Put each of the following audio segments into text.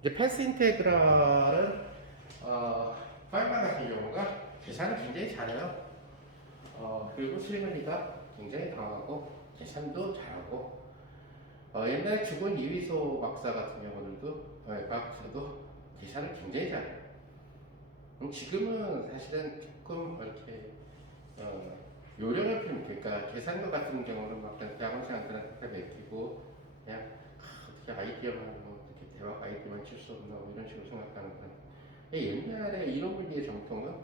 이제 패스 인테그랄은 파이마 같은 경우가 계산을 굉장히 잘해요. 그리고 실물리가 굉장히 강하고 계산도 잘하고 옛날에 죽은 이위소 박사 같은 경우들도 과학자도 계산을 굉장히 잘해요. 지금은 사실은 조금 이렇게 요령을 좀 그러니까 계산도 같은 경우는 막 그냥 대학원생한테 맡기고 그냥 어떻게 아이디어만 뭐 어떻게 대학 아이디어만 칠 수 없나 뭐 이런 식으로 생각하는 건 옛날에 이론 물리의 정통은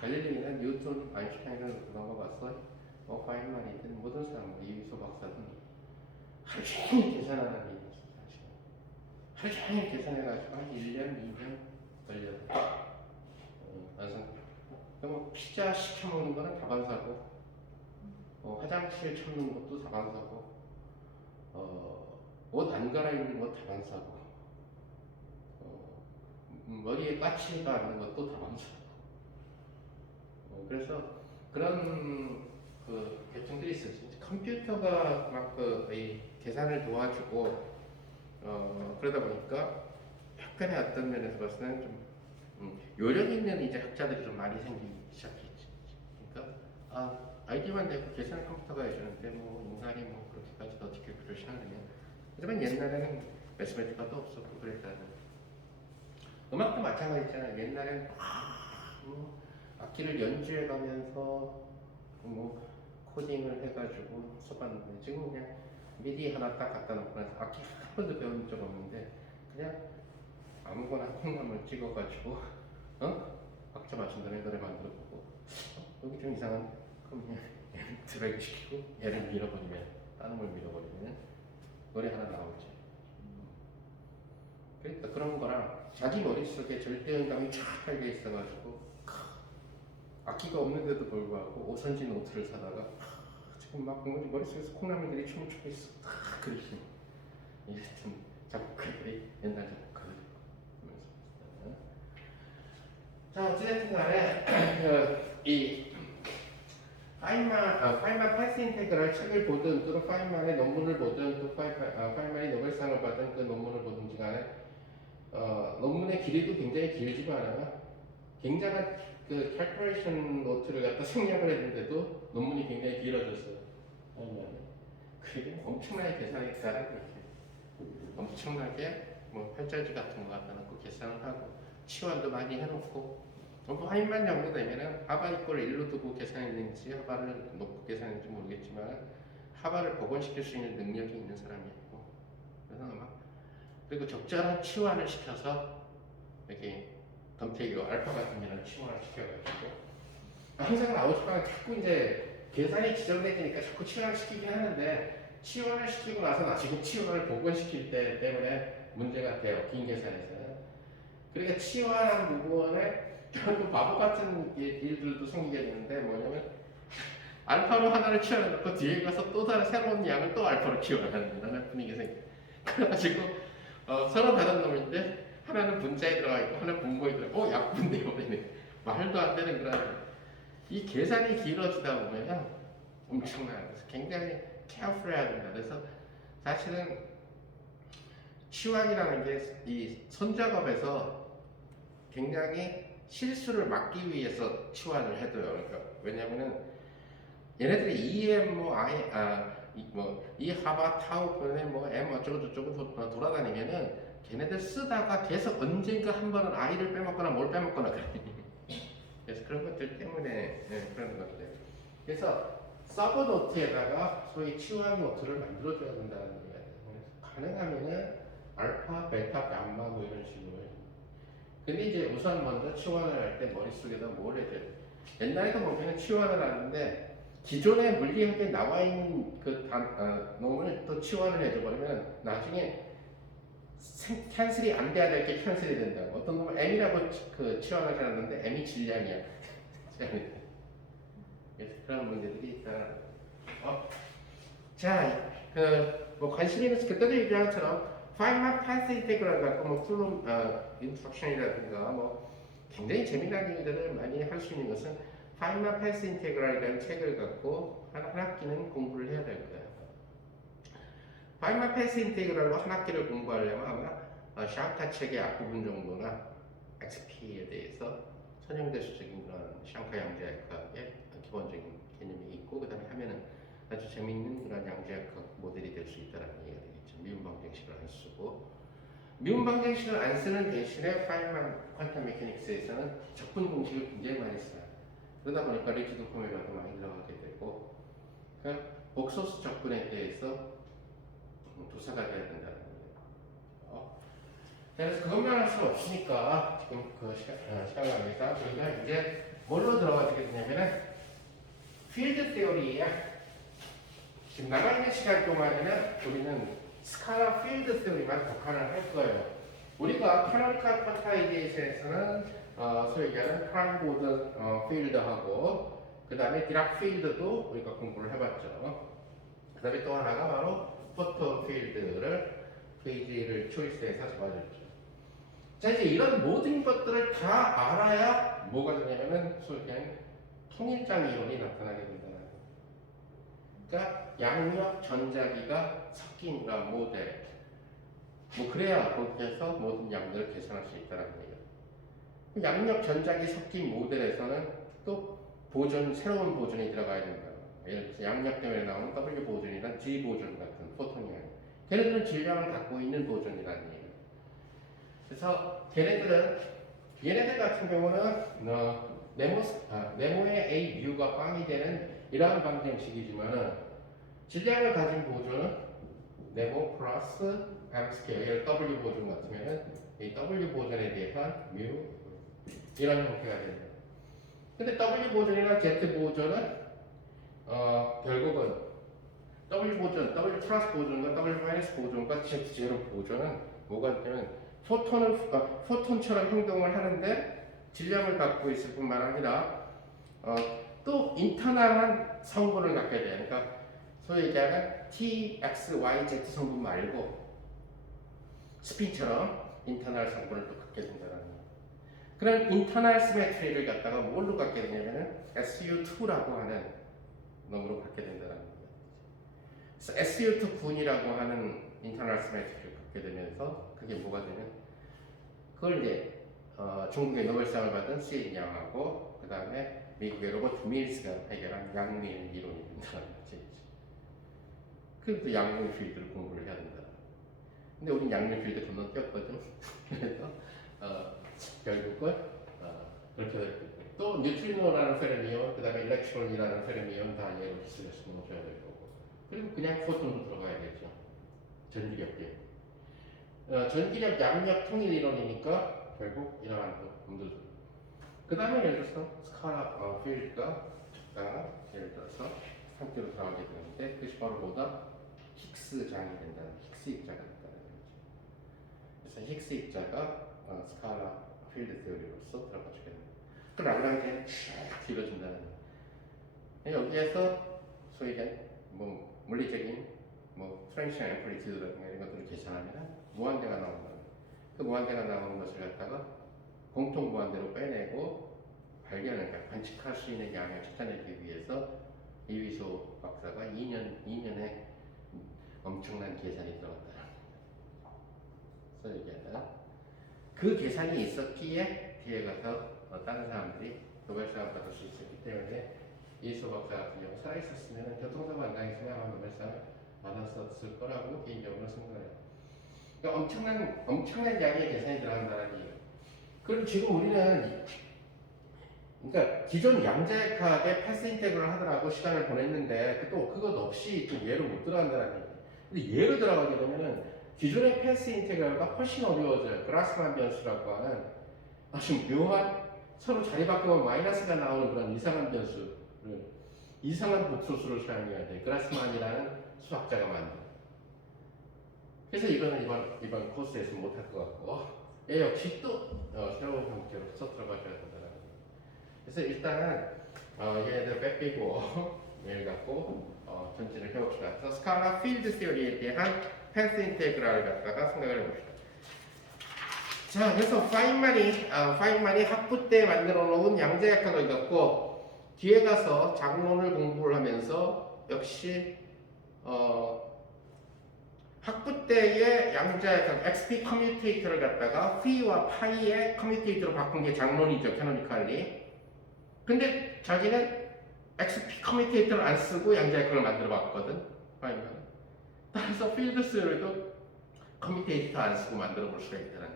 갈릴레이나 뉴턴, 아인슈타인을 넘어가서 파인만이든 모든 사람, 이위소 박사든 하루 종일 계산하는 일이 있어요. 사실 하루 종일 계산해가지고 한 1년, 2년 걸려요. 그래서 뭐 피자 시켜 먹는 거는 다반사고, 화장실 찾는 것도 다반사고, 옷 안 갈아입는 거 다반사고, 머리에 까치가 앉는 것도 다반사고. 그래서 그런 그 계층들이 있어요. 컴퓨터가 막이 계산을 도와주고 그러다 보니까 약간의 어떤 면에서 봤을 때는 좀 요령 있는 이제 학자들이 좀 많이 생기기 시작했지. 그러니까 아이디어만 내고 계산 컴퓨터가 해주는데 뭐 인간이 뭐 그렇게까지 어떻게 그럴 시간이냐. 하지만 옛날에는 매스매티카도 없었고 그랬다는. 음악도 마찬가지잖아요. 옛날에는 뭐 악기를 연주해가면서 뭐 코딩을 해가지고 써봤는데 지금 그냥 미디 하나 딱 갖다 놓고 나서 악기 한 번도 배운 적 없는데 그냥 아무거나 콩나물 찍어가지고 박자 맞춘 다음에 노래 만들어보고 여기 좀 이상한 그럼 그냥 얘를 드래그 시키고 얘를 밀어버리면 다른 걸 밀어버리면 노래 하나 나오지. 그러니까 그런 거랑 자기 머릿속에 절대음감이 쫙 깔려 있어가지고 악기가 없는데도 불구하고 오선지 노트를 사다가 지금 막 머릿속에서 콩나물들이 춤을 추고 있어. 그러시면 이게 좀 작곡가들이 옛날 작곡가들이 자 어찌됐든 간에 이 파이만 패스 인테그랄 책을 보든 또는 파이만의 논문을 보든 또 파이만이 노벨상을 받은 그 논문을 보든지 간에 논문의 길이도 굉장히 길지만 굉장한 그 캘큘레이션 노트를 갖다 생략을 했는데도 논문이 굉장히 길어졌어요. 그게 엄청나게 계산이 잘하고 이렇게 엄청나게 뭐 팔자지 같은 거 갖다 놓고 계산을 하고 치환도 많이 해놓고 뭐 하인만 정도 되면은 하바리 걸 일로 두고 계산했는지 하바를 놓고 계산했는지 모르겠지만 하바를 복원시킬 수 있는 능력이 있는 사람이었고 그래서 아마 그리고 적절한 치환을 시켜서 이렇게 덤태기로 알파 같은 데는 치환을 시켜가지고 항상 나오지만 자꾸 이제 계산이 지정되니까 자꾸 치환을 시키긴 하는데 치환을 시키고 나서 나중에 치환을 복원시킬 때 때문에 문제가 돼요. 긴 계산에서는. 그러니까 치환한 부분에 결국 바보 같은 일들도 생기게 되는데 뭐냐면 알파로 하나를 치환해놓고 뒤에 가서 또 다른 새로운 양을 또 알파로 치환하는 이런 분위기가 생겨요. 그래가지고 서로 다른 놈인데 하나는 분자에 들어가 있고 하나는 분모에 들어가 있고 약분돼 버리네. 말도 안 되는 그런 이 계산이 길어지다 보면 엄청나요. 그래서 굉장히 케어풀해야 된다. 그래서 사실은 치환이라는 게 이 손작업에서 굉장히 실수를 막기 위해서 치환을 해둬요. 그러니까 왜냐면은 얘네들이 EM 뭐 이 하바 타우 변에 뭐 M 어쩌고 저쩌고 돌아다니면은 걔네들 쓰다가 계속 언젠가 한 번은 I를 빼먹거나 뭘 빼먹거나 그래. 그래서 그런 것들 때문에 그런 것들. 그래서 서버 노트에다가 소위 치환 노트를 만들어줘야 된다는 얘기예요. 가능하면은 알파, 베타, 감마 뭐 이런 식으로. 근데 이제 우선 먼저 치환을 할 때 머릿속에다 뭘 해줘야 돼. 옛날에도 보면 치환을 하는데 기존에 물리학에 나와 있는 그 놈을 또 치환을 해줘버리면 나중에 캔슬이 안 돼야 될 게 캔슬이 된다고. 어떤 놈은 M이라고 그 치환을 해놨는데 M이 질량이야. 그래서 그런 문제들이 있다. 자, 뭐 관심 있는 그때도 얘기한 것처럼 파이만 패스 인테그랄 갖고 뭐 플룸 인스트럭션이라든가 뭐 굉장히 재미난 일들을 많이 할 수 있는 것은 파이만 패스 인테그랄이라는 책을 갖고 한 학기는 공부를 해야 될 거예요. 파이만 패스 인테그랄로 한 학기를 공부하려면 아마 샹카 책의 앞부분 정도나 XP에 대해서 선형대수적인 그런 샹카 양자역학의 기본적인 개념이 있고, 그 다음에 하면은 아주 재밌는 그런 양자역학 모델이 될 수 있다는 얘기가 되겠죠. 미분 방정식을 안 쓰고, 미분 방정식을 안 쓰는 대신에 파인만 퀀텀 메커닉스에서는 적분 공식을 굉장히 많이 써요. 그러다 보니까 리지드 포뮬러도 많이 들어가게 되고, 그러니까 복소수 적분에 대해서 조사가 돼야 된다는 거예요. 그래서 그것만 할 수는 없으니까 지금 그 시간 관계상 우리가 이제 뭘로 들어가게 되냐면은 필드 테오리에 지금 남아있는 시간 동안에는 우리는 스칼라 필드 테오리만 독학을 할 거예요. 우리가 카노니컬 쿼타이제이션에서는 소위 얘기하는 프라임 보드 필드하고 그 다음에 디락 필드도 우리가 공부를 해봤죠. 그 다음에 또 하나가 바로 포토 필드를 페이지를 초이스해서 잡아줬죠. 자, 이제 이런 모든 것들을 다 알아야 뭐가 되냐면은 소위 얘기하는 통일장 이론이 나타나게 된다. 그러니까 양력 전자기가 섞인 그런 모델, 뭐 그래야 거기에서 모든 양들을 계산할 수 있다는 거예요. 양력 전자기 섞인 모델에서는 또 보존, 새로운 보존이 들어가야 된다. 예를 들어서 양력 때문에 나오는 W 보존이나 G 보존 같은 포톤이 아니에요. 걔네들은 질량을 갖고 있는 보존이라는 얘기예요. 그래서 얘네들 같은 경우는 네모의 A 뮤가 빵이 되는 이러한 방정식이지만은 질량을 가진 보존은 네모 플러스 M 스퀘어, 예를 W 보존 같으면은 이 W 보존에 대한 뮤 이런 형태가 됩니다. 근데 W 보존이나 Z 보존은 결국은 W 보존, W 플러스 보존과 W 마이너스 보존과 Z 제로 보존은 뭐가 되냐면 포톤처럼 행동을 하는데 질량을 갖고 있을 뿐만 아니라 또 인터널한 성분을 갖게 돼요. 그러니까 소위 얘기하는 T, X, Y, Z 성분 말고 스핀처럼 인터널 성분을 또 갖게 된다는 거예요. 그런 인터널 시메트리를 갖다가 뭘로 갖게 되냐면은 SU2라고 하는 놈으로 갖게 된다는 거예요. 그래서 SU2 군이라고 하는 인터널 시메트리를 갖게 되면서 그게 뭐가 되면 그걸 이제 중국의 노벨상을 받은 시인 양하고 그 다음에 미국의 로버트 밀스가 해결한 양밀 이론이 된다는 거지. 그래서 양밀 필드를 공부를 해야 된다. 근데 우린 양밀 필드 건너뛰었거든. 그래서 결국은 그렇게 될 거고. 또 뉴트리노라는 페르미온, 그 다음에 일렉트론이라는 페르미온 다 얘로 기술해서 넣어줘야 될 거고. 그리고 그냥 포톤으로 들어가야 되죠. 전기력 때문에. 전기력 양력 통일 이론이니까 결국 이러한 놈들. 그 다음에 예를 들어서 스칼라 필드가 적당한 예를 들어서 상태로 들어가게 되는데 그것이 바로 뭐다? 힉스장이 된다는, 힉스 입자가 된다는 거죠. 그래서 힉스 입자가 스칼라 필드 테오리로서 들어가게 됩니다. 그 랄랑게 쫙 길어진다는 거예요. 여기에서 소위 뭐 물리적인 뭐 트랜지션 앰플리튜드라든가 이런 것들을 계산하면 무한대가 나온다. 그 무한대가 나오는 것을 갖다가 공통 무한대로 빼내고 발견을, 그러니까 관측할 수 있는 양을 찾아내기 위해서 이위소 박사가 2년에 엄청난 계산이 들어갔다. 그래서 얘기하는 그 계산이 있었기에 뒤에 가서 다른 사람들이 노벨상을 받을 수 있었기 때문에 이위소 박사 같은 경우 살아있었으면 교통사고 안 당했으면 아마 노벨상을 받았었을 거라고 개인적으로 생각해요. 그러니까 엄청난 양의 계산이 들어간다는 얘기예요. 그럼 지금 우리는 그러니까 기존 양자역학의 패스 인테그럴 하더라고 시간을 보냈는데 또 그것 없이 좀 예로 못 들어간다는 얘기예요. 근데 예로 들어가게 되면은 기존의 패스 인테그럴과 훨씬 어려워져요. 그라스만 변수라고 하는 아주 묘한 서로 자리 바꾸면 마이너스가 나오는 그런 이상한 변수를 이상한 복소수를 사용해야 돼. 그라스만이라는 수학자가 만든. 그래서 이거는 이번 코스에서 못할 것 같고 얘 역시 또 새로운 형태로 들어가셔야 된다는 거예요. 그래서 일단은 얘네들 빼빼고 매일 갖고 전진을 해봅시다. 그래서 스칼라 필드 시어리에 대한 패스 인테그랄을 갖다가 생각을 해봅시다. 자, 그래서 파인만이 학부 때 만들어 놓은 양자역학을 갖고 뒤에 가서 작론을 공부를 하면서 역시 학부 때의 양자역학 XP 커뮤테이터를 갖다가 P와 파이의 커뮤테이터로 바꾼 게 장론이죠, 캐노니컬리. 근데 자기는 XP 커뮤테이터를 안 쓰고 양자역학을 만들어 봤거든. 파이만. 따라서 필드 스요리도 커뮤테이터 안 쓰고 만들어 볼 수가 있다는.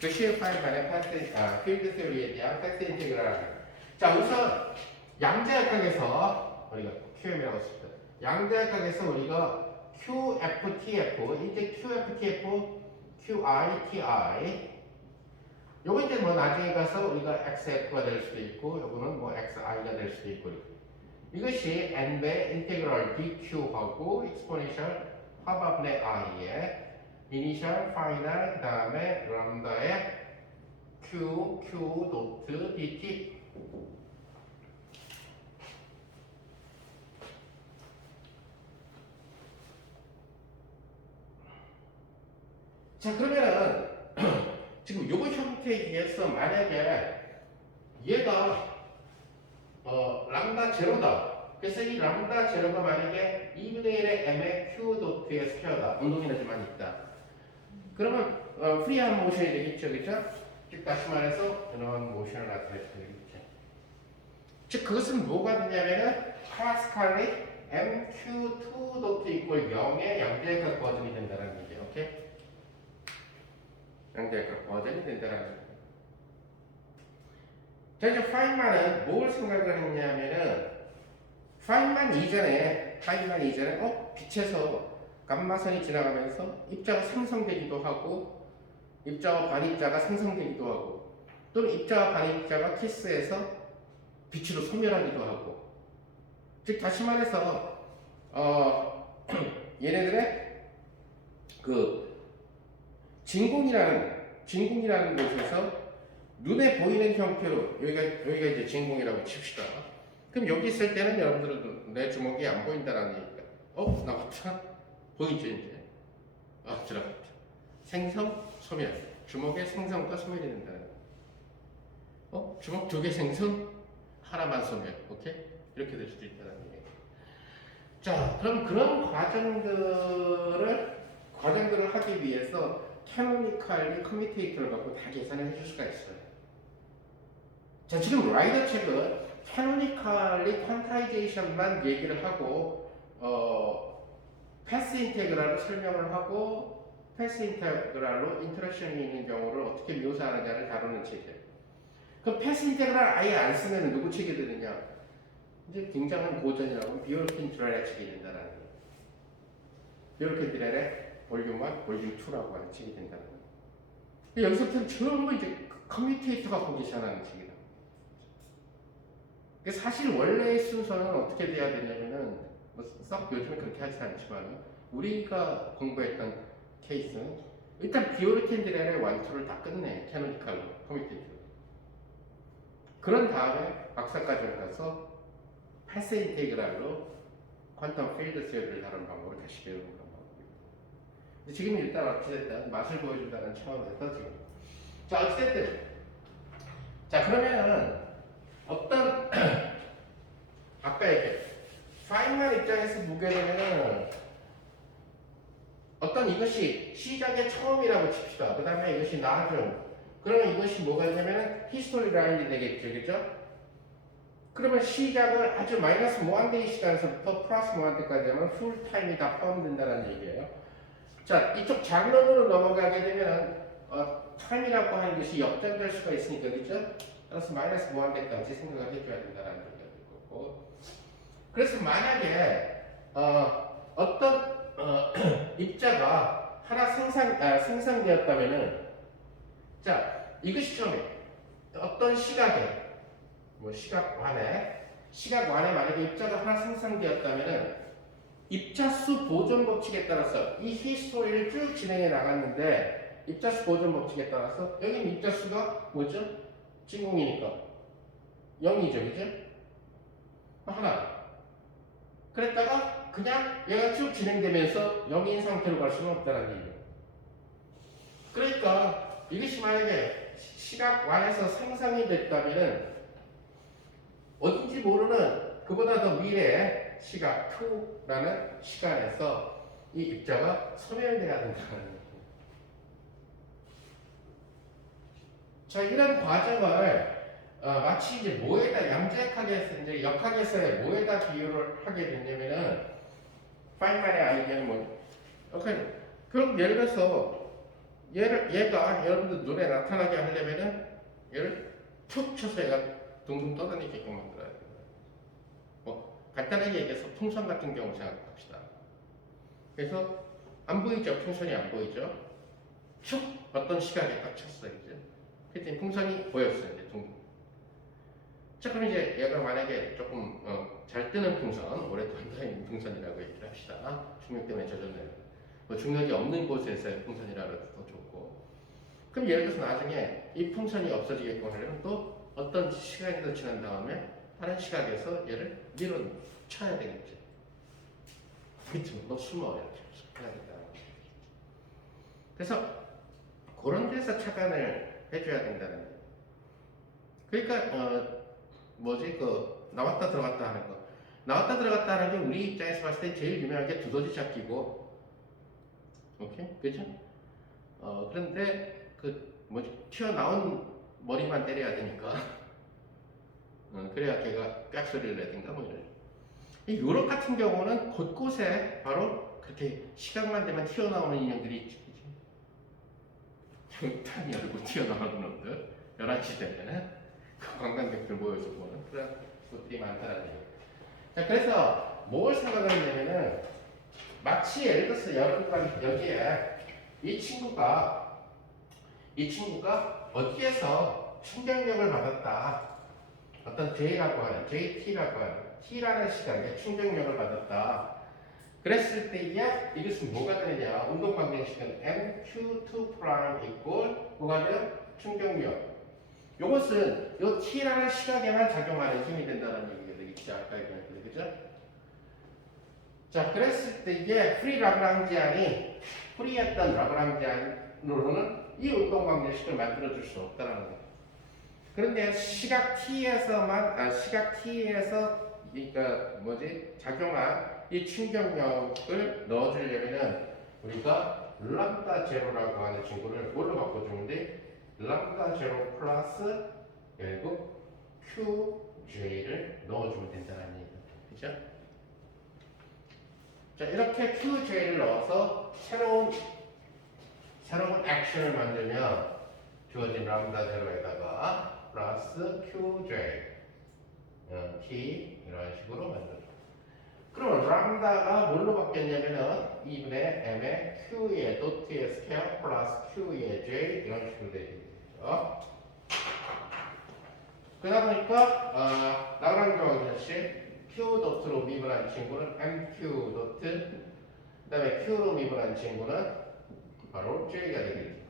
그 시에 파이만의 필드 스요리에 대한 패스 인테그랄. 자, 우선 양자역학에서 우리가 QM이라고 씁니다. 양자역학에서 우리가 QFTF, 이제 QFTF, QITI. 요거 이제 뭐 나중에 가서 우리가 XF가 될 수도 있고, 요거는 뭐 XI가 될 수도 있고. 이것이 n배 인테그럴 dq하고 익스포네셜 화합분의 i의 이니셜, 파이널, 그 다음에 람다의 q 도트 dt. 자, 그러면은 지금 요거 형태에 의해서 만약에 얘가 람다 제로다. 그래서 이 람다 제로가 만약에 2분의 1의 m의 q 도트의 스퀘어다. 운동에너지만 있다. 그러면 프리한 모션이 되겠죠, 그죠? 즉 다시 말해서 이런 모션을 나타낼 수 되겠죠. 즉 그것은 뭐가 되냐면은 파스칼리 mq2 도트 이퀄 0의 양자역학 버전이 된다는 얘기예요. 오케이? 양자역학 버전이 된다는 얘기예요. 자, 이제 파인만은 뭘 생각을 했냐면은 파인만 이전에 빛에서 감마선이 지나가면서 입자가 생성되기도 하고 입자와 반입자가 생성되기도 하고 또는 입자와 반입자가 키스해서 빛으로 소멸하기도 하고, 즉 다시 말해서 얘네들의 그 진공이라는 곳에서 눈에 보이는 형태로 여기가 이제 진공이라고 칩시다. 그럼 여기 있을 때는 여러분들은 내 주먹이 안 보인다라는 얘기가 나왔다. 보이죠 이제? 들어갔다. 생성, 소멸. 주먹의 생성과 소멸이 된다는 거. 주먹 2개 생성, 하나만 소멸. 오케이? 이렇게 될 수도 있다는 얘기예요. 자, 그럼 그런 과정들을 하기 위해서 캐노니컬리 커뮤테이터를 갖고 다 계산을 해줄 수가 있어요. 자, 지금 라이더 책은 캐노니컬리 퀀타이제이션만 얘기를 하고 패스 인테그랄로 설명을 하고 패스 인테그랄로 인터랙션이 있는 경우를 어떻게 묘사하느냐를 다루는 책이에요. 그럼 패스 인테그랄 아예 안 쓰면 누구 책이 되느냐? 이제 굉장한 고전이라고 비올킨 드랄의 책이 된다는 거예요. 비올킨 드랄의 볼륨 1, 볼륨 2라고 하는 책이 된다는 거예요. 여기서부터 전부 이제 커뮤테이터가 보기 시작하는 책이다. 사실 원래의 순서는 어떻게 돼야 되냐면은 썩 요즘에 그렇게 하진 않지만 우리가 공부했던 케이스는 일단 비올킨 드랄의 1, 2를 다 끝내. 캐노니컬로 커뮤테이터. 그런 다음에 박사과정을 가서 패스 인테그랄로 퀀텀 필드 스요리를 다루는 방법을 다시 배우는 방법입니다. 지금 일단 어찌됐든 맛을 보여준다는 차원에서 지금. 자, 어찌됐든. 자, 그러면은 어떤 아까 얘기했 파인만 입장에서 보게 되면은 어떤 이것이 시작의 처음이라고 칩시다. 그 다음에 이것이 나중. 그러면 이것이 뭐가 되냐면 히스토리 라인이 되겠죠, 그죠? 그러면 시작을 아주 마이너스 무한대의 시간에서부터 플러스 무한대까지 하면 풀 타임이 다 포함된다는 얘기예요. 자, 이쪽 장론으로 넘어가게 되면 타임이라고 하는 것이 역전될 수가 있으니까, 그죠? 따라서 마이너스 무한대까지 생각을 해줘야 된다는 얘기가 될 거고. 그래서 만약에 어떤 입자가 하나 생성되었다면은, 자, 이것이 처음에 어떤 시각에 시각완에 만약에 입자가 하나 생성되었다면은 입자수 보존 법칙에 따라서 이 히스토리를 쭉 진행해 나갔는데 입자수 보존 법칙에 따라서 여기는 입자수가 뭐죠? 진공이니까 0이죠, 그죠? 하나. 그랬다가 그냥 얘가 쭉 진행되면서 0인 상태로 갈 수는 없다는 얘기예요. 그러니까 이것이 만약에 시각완에서 생성이 됐다면은 어딘지 모르는 그보다 더 미래의 시각 2라는 시간에서 이 입자가 소멸돼야 된다는 얘기예요. 자, 이런 과정을 마치 이제 뭐에다 양자역학에서 이제 역학에서의 뭐에다 비유를 하게 되냐면은 파인만의 아이디어는 뭐 그럼 예를 들어서 얘가 여러분들 눈에 나타나게 하려면은 얘를 툭 쳐서 얘가 둥둥 떠다니게끔 만들어야 돼요. 뭐 간단하게 얘기해서 풍선 같은 경우 생각합시다. 그래서 안 보이죠? 풍선이 안 보이죠? 툭 어떤 시각에 딱 쳤어요. 이제 그랬더니 풍선이 보였어요. 이제 둥둥. 자, 그럼 이제 얘가 만약에 조금 잘 뜨는 풍선, 오래 떠다니는 풍선이라고 얘기를 합시다. 중력 때문에 젖었네요. 뭐 중력이 없는 곳에서의 풍선이라고 해도 더 좋고. 그럼 예를 들어서 나중에 이 풍선이 없어지게끔 하려면 또 어떤 시간이 더 지난 다음에 다른 시각에서 얘를 밀어 쳐야 되겠지. 그렇죠? 너 숨어 이렇게 해야 된다. 그래서 그런 데서 착안을 해줘야 된다는 거예요. 그러니까 나왔다 들어갔다 하는 거. 나왔다 들어갔다 하는 게 우리 입장에서 봤을 때 제일 유명한 게 두더지 잡기고, 오케이? 그죠? 그런데 튀어나온 머리만 때려야 되니까. 그래야 걔가 깍소리를 내든가 뭐 이런. 이 유럽 같은 경우는 곳곳에 바로 그렇게 시각만 되면 튀어나오는 인형들이 있지. 탕 열고 튀어나오는 놈들. 11시 되면은 그 관광객들 모여서 보는 그런 곳들이 많다는 얘기예요. 자, 그래서 뭘 생각을 했냐면은 마치 예를 들어서 여러분과 여기에 이 친구가 어디에서 충격력을 받았다. 어떤 J라고 하는, JT라고 하는, T라는 시각에 충격력을 받았다. 그랬을 때에 이것은 뭐가 되느냐? 운동 방정식은 MQ2' 뭐가 돼요? 충격력. 이것은 이 T라는 시각에만 작용하는 힘이 된다는 얘기가 되겠죠. 아까 얘기했는데, 그죠? 자, 그랬을 때 이게 프리했던 라그랑지안으로는 이 운동 방정식을 만들어줄 수 없다는 거예요. 그런데 시각 T에서 그러니까 작용한 이 충격력을 넣어주려면은 우리가 람다 제로라고 하는 친구를 뭘로 바꿔주는데 람다 제로 플러스 결국 QJ를 넣어주면 된다는 얘기죠. 그죠? 자, 이렇게 QJ를 넣어서 새로운 액션을 만들면 주어진 람다 제로에다가 플러스 QJ T 이런 식으로 만들죠. 그럼 람다가 뭘로 바뀌었냐면은 2분의 m의 q의 도트의 스퀘어 플러스 q의 j 이런 식으로 되죠. 그러다 보니까 라그랑지 방정식 q 도트로 미분한 친구는 mq 도트, 그 다음에 q로 미분한 친구는 바로 j가 되겠죠.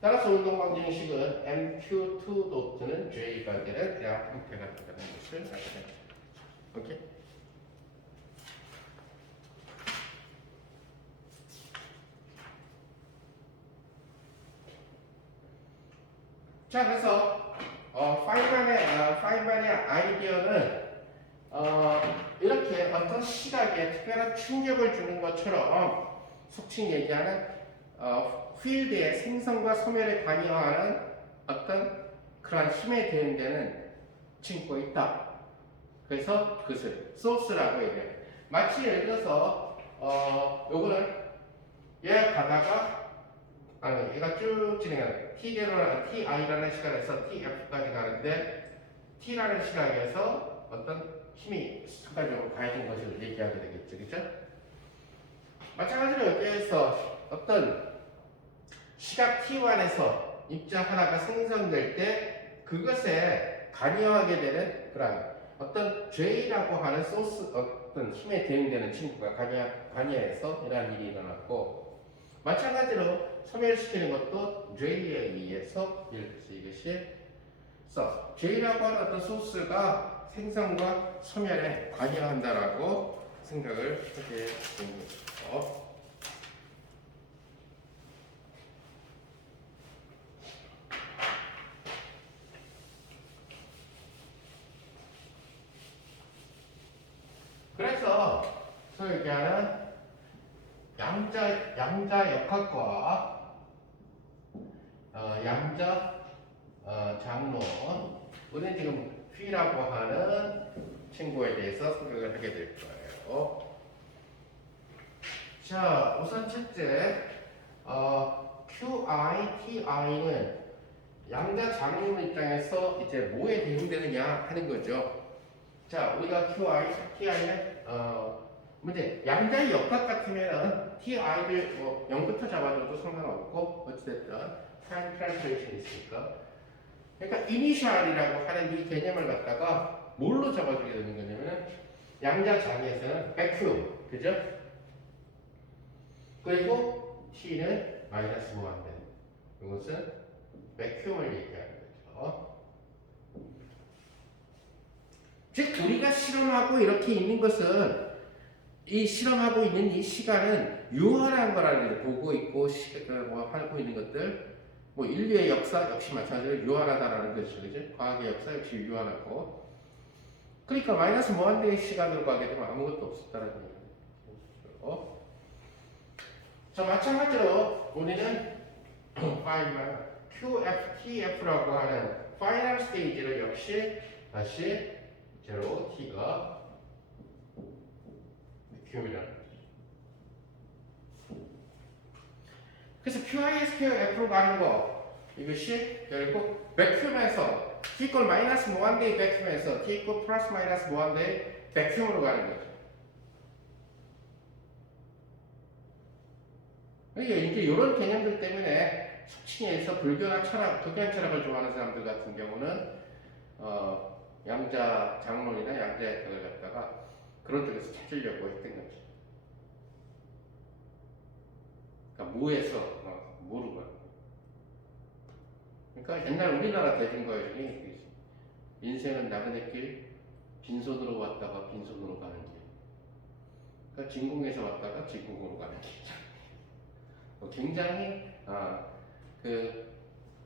따라서 운동 방정식은 mq2 도트는 j가 되는 대학 형태가 된다는 것을 알게 됩니다. 오케이? 자, 그래서 파인만의 아이디어는 이렇게 어떤 시각에 특별한 충격을 주는 것처럼 속칭 얘기하는 필드의 생성과 소멸에 관여하는 어떤 그러한 힘에 대응되는 친구가 있다. 그래서 그것을 소스라고 얘기해요. 마치 예를 들어서 요거는 얘가 가다가 얘가 쭉 진행하는 TI라는 시간에서 TF까지 가는데 T라는 시각에서 어떤 힘이 순간적으로 가해진 것을 얘기하게 되겠죠. 그죠? 마찬가지로 여기에서 어떤 시각 T1에서 입자 하나가 생성될 때 그것에 관여하게 되는 그런 어떤 J라고 하는 소스 어떤 힘에 대응되는 친구가 관여해서 이러한 일이 일어났고 마찬가지로 소멸시키는 것도 J에 의해서 이것이 J라고 하는 어떤 소스가 생성과 소멸에 관여한다라고 생각을 하게 됩니다. 그래서 소위 얘기하는 양자 역학과 양자 장론 우리는 지금 P라고 하는 친구에 대해서 생각을 하게 될 거예요. 자, 우선 첫째 QI, TI는 양자 장론 입장에서 이제 뭐에 대응되느냐 하는 거죠. 자, 우리가 QI, TI는 문제 양자의 역학 같으면은 TI를 뭐 0부터 잡아줘도 상관없고 어찌됐든 타임 트랜스레이션이 있으니까. 그러니까 이니셜이라고 하는 이 개념을 갖다가 뭘로 잡아주게 되는 거냐면은 양자 장에서는 백큐, 그죠? 그리고 T는 마이너스 무한대. 이것은 백큐을 얘기하는 거죠. 즉 우리가 실험하고 이렇게 있는 것은 이 실험하고 있는 이 시간은 유한한 거라는 걸 보고 있고 뭐 하고 있는 것들 뭐 인류의 역사 역시 마찬가지로 유한하다라는 것이죠. 그죠? 과학의 역사 역시 유한하고 그러니까 마이너스 무한대의 시간으로 가게 되면 아무것도 없었다는 얘기죠. 자 마찬가지로 우리는 QFTF라고 하는 파이널 스테이지를 역시 다시 제로 T가 Q입니다. 그래서 QIS, QF로 가는 거 이것이 결국 백큐에서 T 이퀄 마이너스 무한대의 백큐에서 T 이퀄 플러스 마이너스 무한대의 백큐으로 가는 거죠. 그러니까 이제 이런 개념들 때문에 속칭해서 불교나 철학, 득견 철학을 좋아하는 사람들 같은 경우는 양자 장론이나 양자 역학을 갖다가 그런 쪽에서 찾으려고 했던 거죠. 그러니까 무에서 무로 가는. 그러니까 옛날 우리나라 대중가요 중에 인생은 나그네 길, 빈손으로 왔다가 빈손으로 가는 길. 그러니까 진공에서 왔다가 진공으로 가는 길. 굉장히 그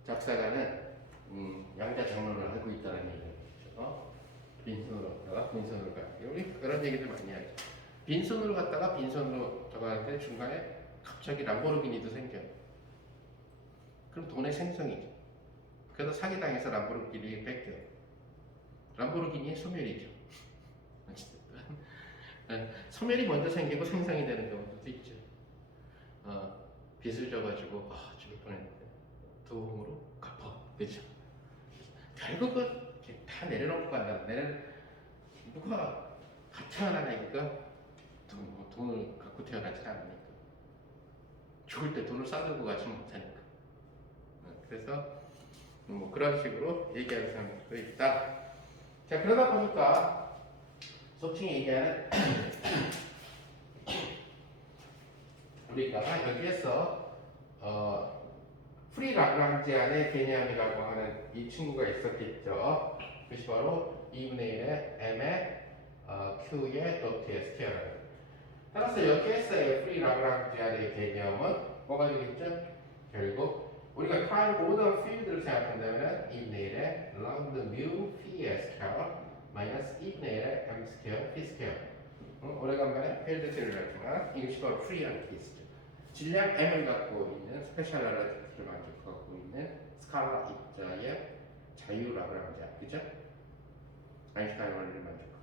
작사가는 양자 장론을 알고 있다는 얘기죠. 빈손으로 갔다가 빈손으로 가는 길. 우리 그런 얘기들 많이 하죠. 빈손으로 갔다가 빈손으로 들어가는데 중간에 갑자기 람보르기니도 생겨요. 그럼 돈의 생성이죠. 그래서 사기당해서 람보르기니 뺏겨요. 람보르기니의 소멸이죠. 소멸이 먼저 생기고 생성이 되는 경우도 있죠. 빚을 져가지고 죽을 뻔했는데 도움으로 갚아. 그죠? 결국은 다 내려놓고 간다. 누가 같이 하나니까 돈을 갖고 태어나지 않으니까. 죽을 때 돈을 싸들고 가지 못하니까. 그래서 뭐 그런 식으로 얘기하는 사람들도 있다. 자 그러다 보니까 속칭 얘기하는 우리가 여기에서 프리 라그랑지안의 개념이라고 하는 이 친구가 있었겠죠. 그것이 바로 2분의 1의 m의 q의 도트의 스퀘어라는. 따라서 여기에서의 프리 라그랑지안의 개념은 뭐가 되겠죠? 결국 우리가 타임 모던 필드를 생각한다면 2분의 1의 라운드 뮤 p의 스퀘어 마이너스 2분의 1의 m 스퀘어 p 스퀘어. 오래간만에 필드 테리를 하지만 이것이 바로 프리라는 케이스죠. 질량 m을 갖고 있는 스페셜 렐러티비티를 만족하고 있는 스칼라 입자의 자유 라그랑지안, 그죠? 아인슈타인 원리를 만족하고.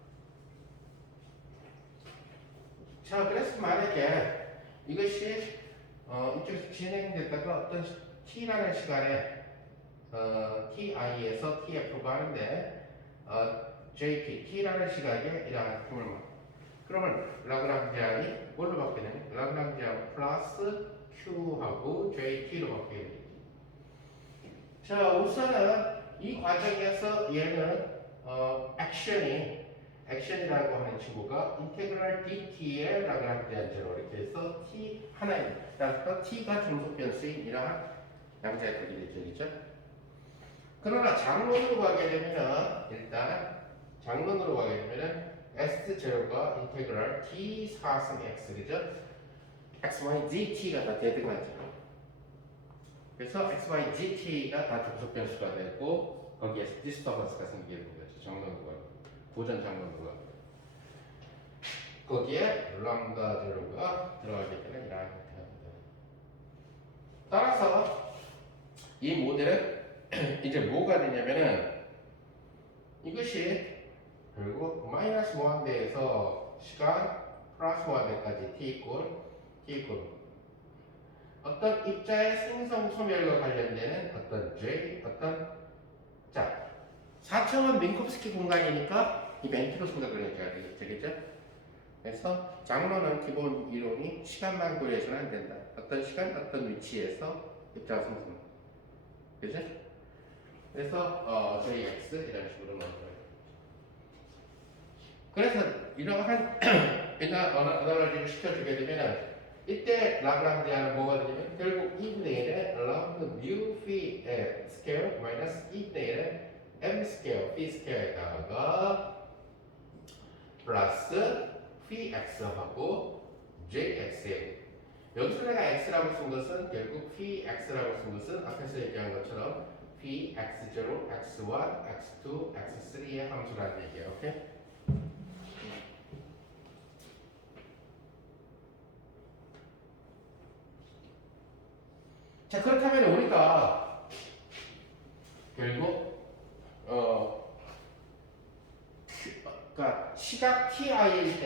자, 그래서 만약에 이것이 이쪽에서 진행됐다가 어떤 t라는 시간에 ti에서 tf가 하는데 jp, t라는 시간에 이러한 힘을 그러면 라그랑지안이 뭘로 바뀌게 되냐? 라그랑지안 플러스 q하고 jt로 바뀌게 됩니다. 자, 우선은 이 과정에서 얘는 액션이라고 하는 친구가 인테그랄 dt의 라그랑지안 제로 이렇게 해서 t 하나입니다. 따라서 t가 중속 변수인 이러한 양자의 크기 되죠. 그러나 장론으로 가게 되면은 일단 장론으로 가게 되면은 S0가 인테그랄 t 4승 x 그죠? x, y, gt,가 다 대등하죠. 그래서 x, y, gt가 다 중속 변수가 되고 거기에서 디스터번스가 생기는 거죠. 장론으로 고전 장론으로 거기에 람다 제로가 들어가게 되는 이러한 형태가 따라서 이 모델은 이제 뭐가 되냐면은 이것이 결국 마이너스 무한대에서 시간 플러스 무한대까지 t 이퀄 어떤 입자의 생성 소멸과 관련되는 어떤 J 자 4층은 민콥스키 공간이니까 이 멘트로 생각을 해줘야 되겠죠? 그래서 장로는 기본 이론이 시간만 고려해서는 안 된다. 어떤 시간, 어떤 위치에서 입자 생성. 그죠? 그래서 JX 이런 식으로 넣어줘야 돼. 그래서 이러한 어나로지를 시켜주게 되면은 이때 라그랑지아는 뭐가 되냐면 결국 2분의 1의 log mu phi 스퀘어 마이너스 2분의 1의 m 스퀘어 phi 스퀘어에다가 플러스 phi x하고 jx에 여기서 내가 x라고 쓴 것은 결국 phi x라고 쓴 것은 앞에서 얘기한 것처럼 phi x0, x1, x2, x3의 함수라는 얘기예요. 오케이? 자 그렇다면 우리가 결국 그러니까 시각 ti일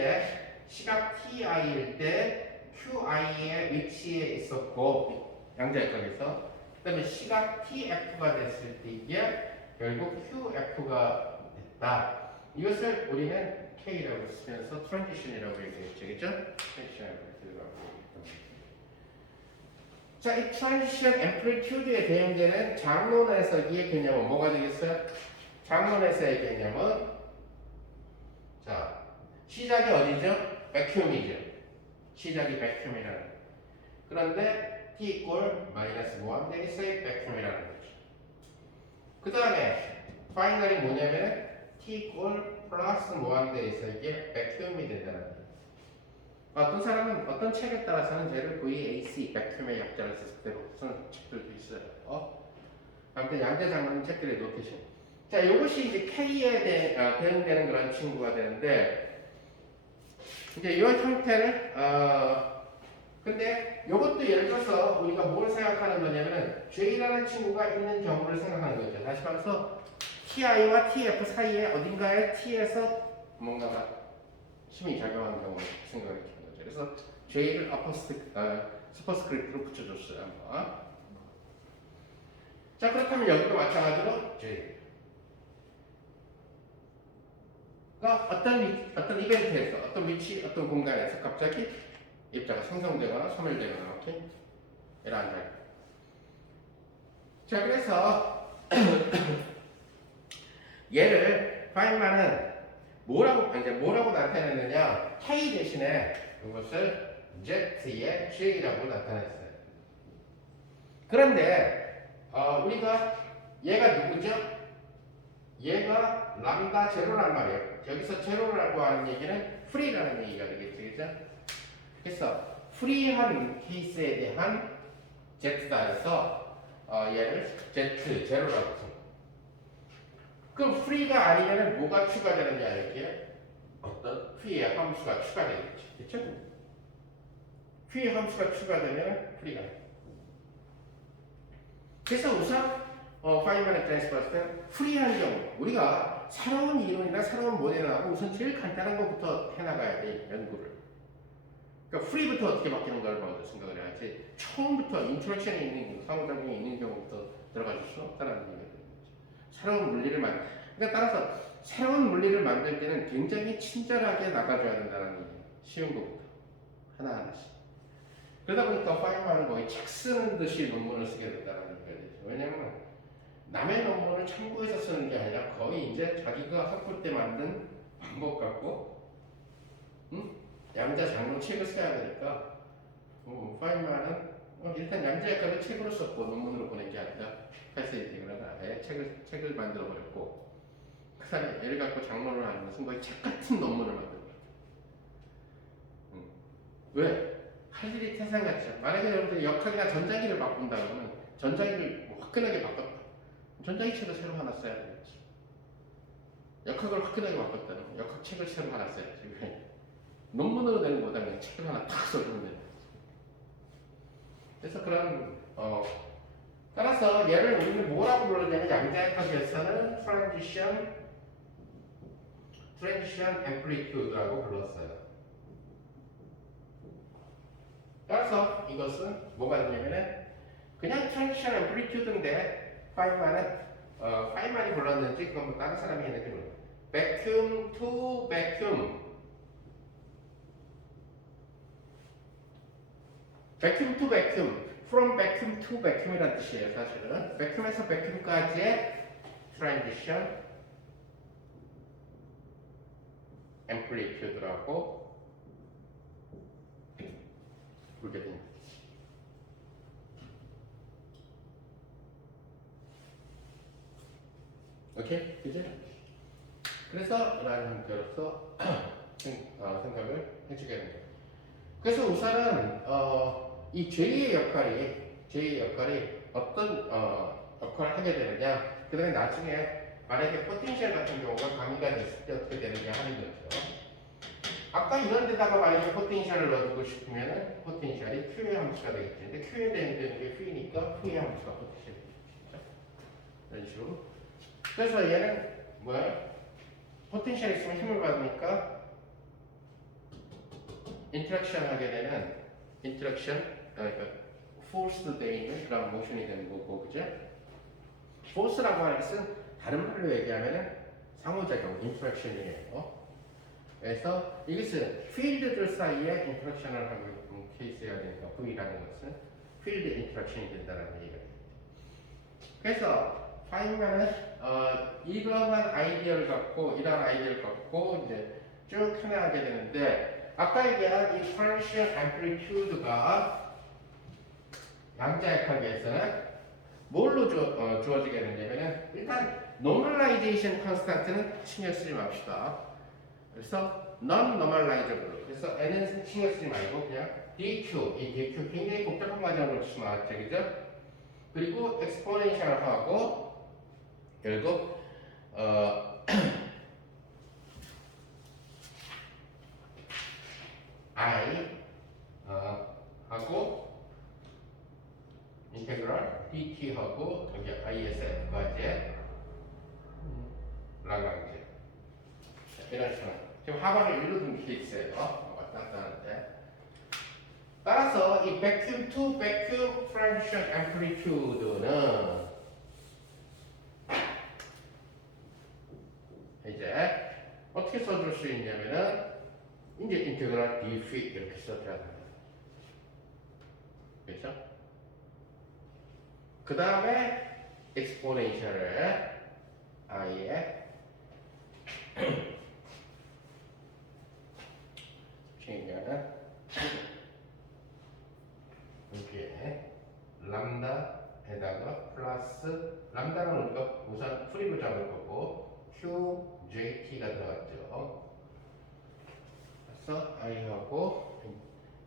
때 qi의 위치에 있었고 양자역학에서 그다음에 시각 tf가 됐을 때에 결국 qf가 됐다. 이것을 우리는 k라고 쓰면서 트랜지션이라고 얘기했죠, 그렇죠? 트랜지션이라고 자, 이 트랜지션 앰플리튜드에 대응되는 장론에서의 개념은 뭐가 되겠어요? 장론에서의 개념은 자, 시작이 어디죠? 백큐음이죠. 시작이 백큐음이라는 거죠. 그런데 t 이퀄 마이너스 무한대에서의 백큐음이라는 거죠. 그 다음에 파이널이 뭐냐면 t 이퀄 플러스 무한대에서의 백큐음이 된다는 거죠. 어떤 사람은 어떤 책에 따라서는 쟤를 VAC 백큐음의 약자를 그대로 쓰는 책들도 있어요. 아무튼 양자장론 책들의 노테이션. 자, 이것이 이제 K에 대응되는 그런 친구가 되는데 이제 이 형태를 근데 이것도 예를 들어서 우리가 뭘 생각하는 거냐면 J라는 친구가 있는 경우를 생각하는 거죠. 다시 말해서 TI와 TF 사이에 어딘가에 T에서 뭔가가 힘이 작용하는 경우를 생각을 해주는 거죠. 그래서 J를 슈퍼스크립트로 붙여줬어요. 한번. 자 그렇다면 여기도 마찬가지로 J. 그러니까 어떤 이벤트에서, 어떤 위치, 어떤 공간에서 갑자기 입자가 생성되거나 소멸되거나, 오케이? 이러한 자리. 자, 그래서 얘를 파인만은 뭐라고 나타냈느냐? K 대신에 이것을 Z의 J라고 나타냈어요. 그런데 우리가 얘가 누구죠? 얘가 람다 제로란 말이에요. 여기서 제로라고 하는 얘기는 프리라는 얘기가 되겠죠, 그죠? 그래서 프리한 케이스에 대한 Z다에서 얘를 Z 제로라고 씁니다. 그럼 프리가 아니면 뭐가 추가되느냐 이렇게 어떤 프리의 함수가 추가되겠죠, 그렇죠? 프리의 함수가 추가되면 프리가. 그래서 우선 파이널 입장에서 봤을 때 프리한 경우 우리가 새로운 이론이나 새로운 모델을 하고 우선 제일 간단한 것부터 해나가야 돼, 연구를. 그러니까 프리부터 어떻게 바뀌는가를 먼저 생각을 해야지 처음부터 인트로덕션이 있는 상호작용이 있는 경우부터 들어갈 수 없다는 얘기가 되는 거죠. 새로운 물리를 그러니까 따라서 새로운 물리를 만들 때는 굉장히 친절하게 나가줘야 된다는 얘기예요. 쉬운 것부터 하나하나씩. 그러다 보니까 파이널은 거의 책 쓰는 듯이 논문을 쓰게 된다는 얘기가 되죠. 왜냐면 남의 논문을 참고해서 쓰는 게 아니라 거의 이제 자기가 학부 때 만든 방법 갖고 양자 장론 책을 써야 되니까 파인만은 일단 양자역학을 책으로 썼고 논문으로 보낸 게 아니라 패스이팅을 하나 책을 만들어 버렸고 그 다음에 얘를 갖고 장론을 하는 것은 거의 책 같은 논문을 만들어 버렸어요. 왜? 할 일이 태산같죠. 만약에 여러분들이 역학이나 전자기를 바꾼다 그러면 전자기를 화끈하게 바꿨다. 전자기책을 새로 하나 써야 되겠지. 역학을 화끈하게 바꿨다면 역학책을 새로 하나 써야지. 논문으로 내는 것보다 그냥 책을 하나 탁 써주면 되는 거지. 그래서 그런 따라서 얘를 우리는 뭐라고 부르냐면 양자역학에서는 트랜지션 앰플리튜드라고 불렀어요. 따라서 이것은 뭐가 되냐면은 그냥 트랜지션 앰플리튜드인데 파이만이 불렀는지 그건 뭐 다른 사람이 했는지 모르겠어요. vacuum to vacuum, vacuum to vacuum, from vacuum to vacuum이라는 뜻이에요. 사실은 vacuum에서 vacuum까지의 transition amplitude라고 부르게 됩니다. 오케이? 그죠? 그래서 이러한 형태로서 생각을 해주게 됩니다. 그래서 우선은 이 J의 역할이 어떤 역할을 하게 되느냐, 그 다음에 나중에 만약에 포텐셜 같은 경우가 가미가 됐을 때 어떻게 되느냐 하는 거죠. 아까 이런 데다가 만약에 포텐셜을 넣어주고 싶으면 포텐셜이 Q의 함수가 되겠죠. 근데 Q에 대한 게 Q니까 Q의 함수가 포텐셜이 되겠죠. 이런 식으로. 그래서 얘는 뭐야? 포텐셜이 있으면 힘을 받으니까 인터랙션 하게 되는 그러니까 forced 돼 있는 그런 모션이 되는 거고, 그죠? force라고 하는 것은 다른 말로 얘기하면은 상호작용, 인터랙션이에요. 그래서 이것은 필드들 사이에 인터랙션을 하고 있는 케이스여야 되니까 V라는 것은 필드 인터랙션이 된다는 얘기가 됩니다. 그래서 파인만은 이러한 아이디어를 갖고 이제 쭉 해나가게 되는데, 아까 얘기한 이 트랜지션 앰플리튜드가 양자역학에서는 뭘로 주어지게 되냐면은 일단 노멀라이제이션 컨스탄트는 신경 쓰지 맙시다. 그래서 non-normalizable. 그래서 n은 신경 쓰지 말고 그냥 dq, 이 dq 굉장히 복잡한 과정으로 치면 나왔죠, 그죠? 그리고 exponential 하고 결국 I 하고 인테그랄 dt 하고 여기 ISF까지 라그랑제 이런 식으로 지금 하반을 일로 둔 케이스예요. 왔다 갔다 하는데, 따라서 이 vacuum to vacuum transition amplitude는 이제 어떻게 써줄 수 있냐면은 이제 인테그랄 dφ 이렇게 써줘야 됩니다. 그렇죠? 그 다음에 엑스포넨셜을 i에 얘기하는 여기에 람다에다가 플러스 람다는 우리가 우선 프리브 잡을 거고 QJT가 들어갔죠. 그래서 i하고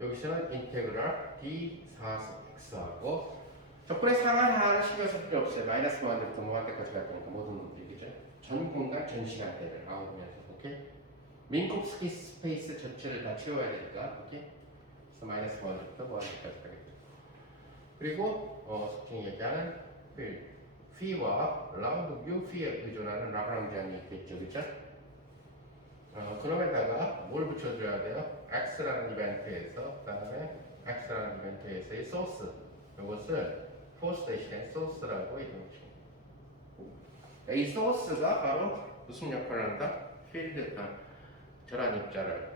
여기서는 인테그랄 d4x하고 적분의 상한 하나를 신경 쓸 필요 없어요. 마이너스 1부터 무한 때까지 갈 거니까 모든 놈들이죠. 전 공간 전 시간대를 나오면서, 오케이? 민콥스키 스페이스 전체를 다 채워야 되니까, 오케이? 그래서 마이너스 1부터 무한 때까지 가겠죠. 그리고 속칭 얘기하는 phi와 라운드 u phi에 의존하는 라그랑지안이 있겠죠, 그죠? 그럼에다가 뭘 붙여줘야 돼요? x라는 이벤트에서, 그 다음에 x라는 이벤트에서의 소스, 이것을 포스 대신에 소스라고 이동시킵니다. 이 소스가 바로 무슨 역할을 한다? 필드, 저란 입자를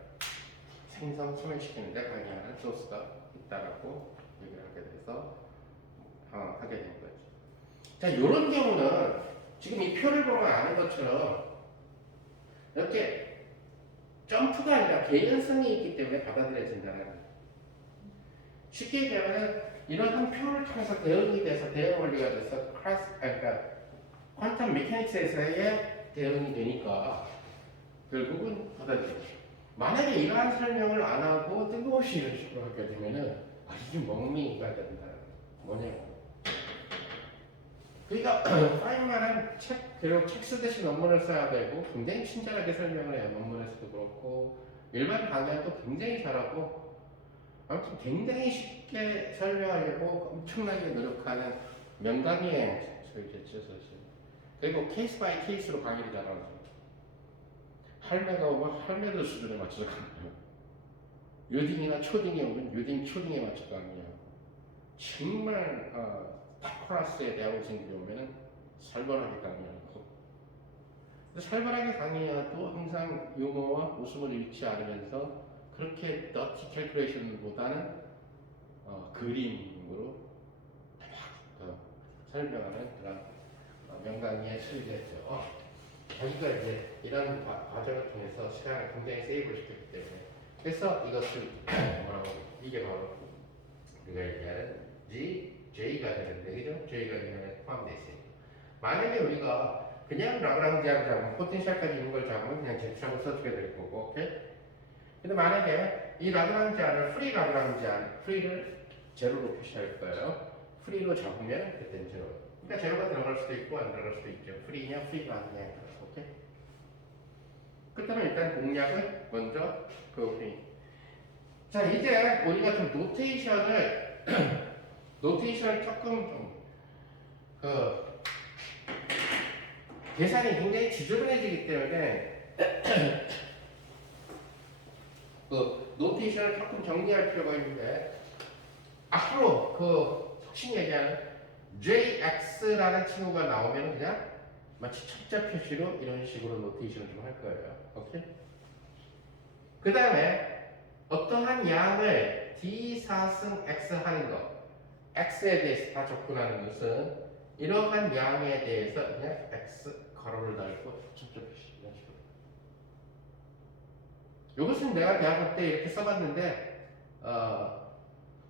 소멸시키는데 관여하는 소스가 있다라고 얘기를 하게 돼서 하게 된 거죠. 자, 이런 경우는 지금 이 표를 보면 아는 것처럼 이렇게 점프가 아니라 개연성이 있기 때문에 받아들여진다는 거예요. 쉽게 얘기하면 이런 한 표를 통해서 대응이 돼서 대응 원리가 돼서 그러니까 퀀텀 메카닉스에서의 대응이 되니까 결국은 받아들여요. 만약에 이러한 설명을 안 하고 뜬금없이 이런 식으로 하게 되면은 이게 멍미가 된다. 뭐냐고. 그러니까 파인만은 책 쓰듯이 논문을 써야 되고 굉장히 친절하게 설명을 해요. 논문에서도 그렇고 일반 강연도 굉장히 잘하고 아무튼 굉장히 쉽게 설명하려고 엄청나게 노력하는 명강의 소리겠죠, 사실. 그리고 케이스 바이 케이스로 강의를 잘하는 할매가 오면 할매들 수준에 맞춰서 강의해요. 유딩이나 초딩이 오면 유딩, 초딩에 맞춰서 강의하고 정말 탑클래스의 대학원생들이 오면은 살벌하게 강의하고 살벌하게 강의해도 항상 유머와 웃음을 잃지 않으면서 그렇게 더티 캘큘레이션보다는 그림으로 막 설명하는 그런 명강의의 실력이죠. 자기가 이제 이런 과정을 통해서 시간을 굉장히 세이브를 시켰기 때문에 그래서 이것을 뭐라고 이게 바로 우리가 얘기하는 J가 되는데 그죠? J가 되면 포함되어 있어요. 만약에 우리가 그냥 라그랑지안 잡으면 포텐셜까지 있는 걸 잡으면 그냥 Z라고 써주게 될 거고 오케이? 근데 만약에 이 라그랑지안을 프리 라그랑지안 프리를 제로로 표시할 거예요. 프리로 잡으면 그때는 제로. 그러니까 제로가 들어갈 수도 있고 안 들어갈 수도 있죠. 프리냐 프리가 아니냐. 오케이? 그렇다면 일단 공략을 먼저 배우니. 자 이제 우리가 좀 노테이션을 조금 계산이 굉장히 지저분해지기 때문에 노테이션을 조금 정리할 필요가 있는데 앞으로 속신 얘기하는 JX라는 친구가 나오면 그냥 마치 첩자 표시로 이런 식으로 노테이션을 좀 할 거예요. 오케이? 그 다음에 어떠한 양을 D4승 X 하는 것 X에 대해서 다 접근하는 것은 이러한 양에 대해서 그냥 X 가로를 달고 첩자 표시 이런 식으로. 이것은 내가 대학원 때 이렇게 써봤는데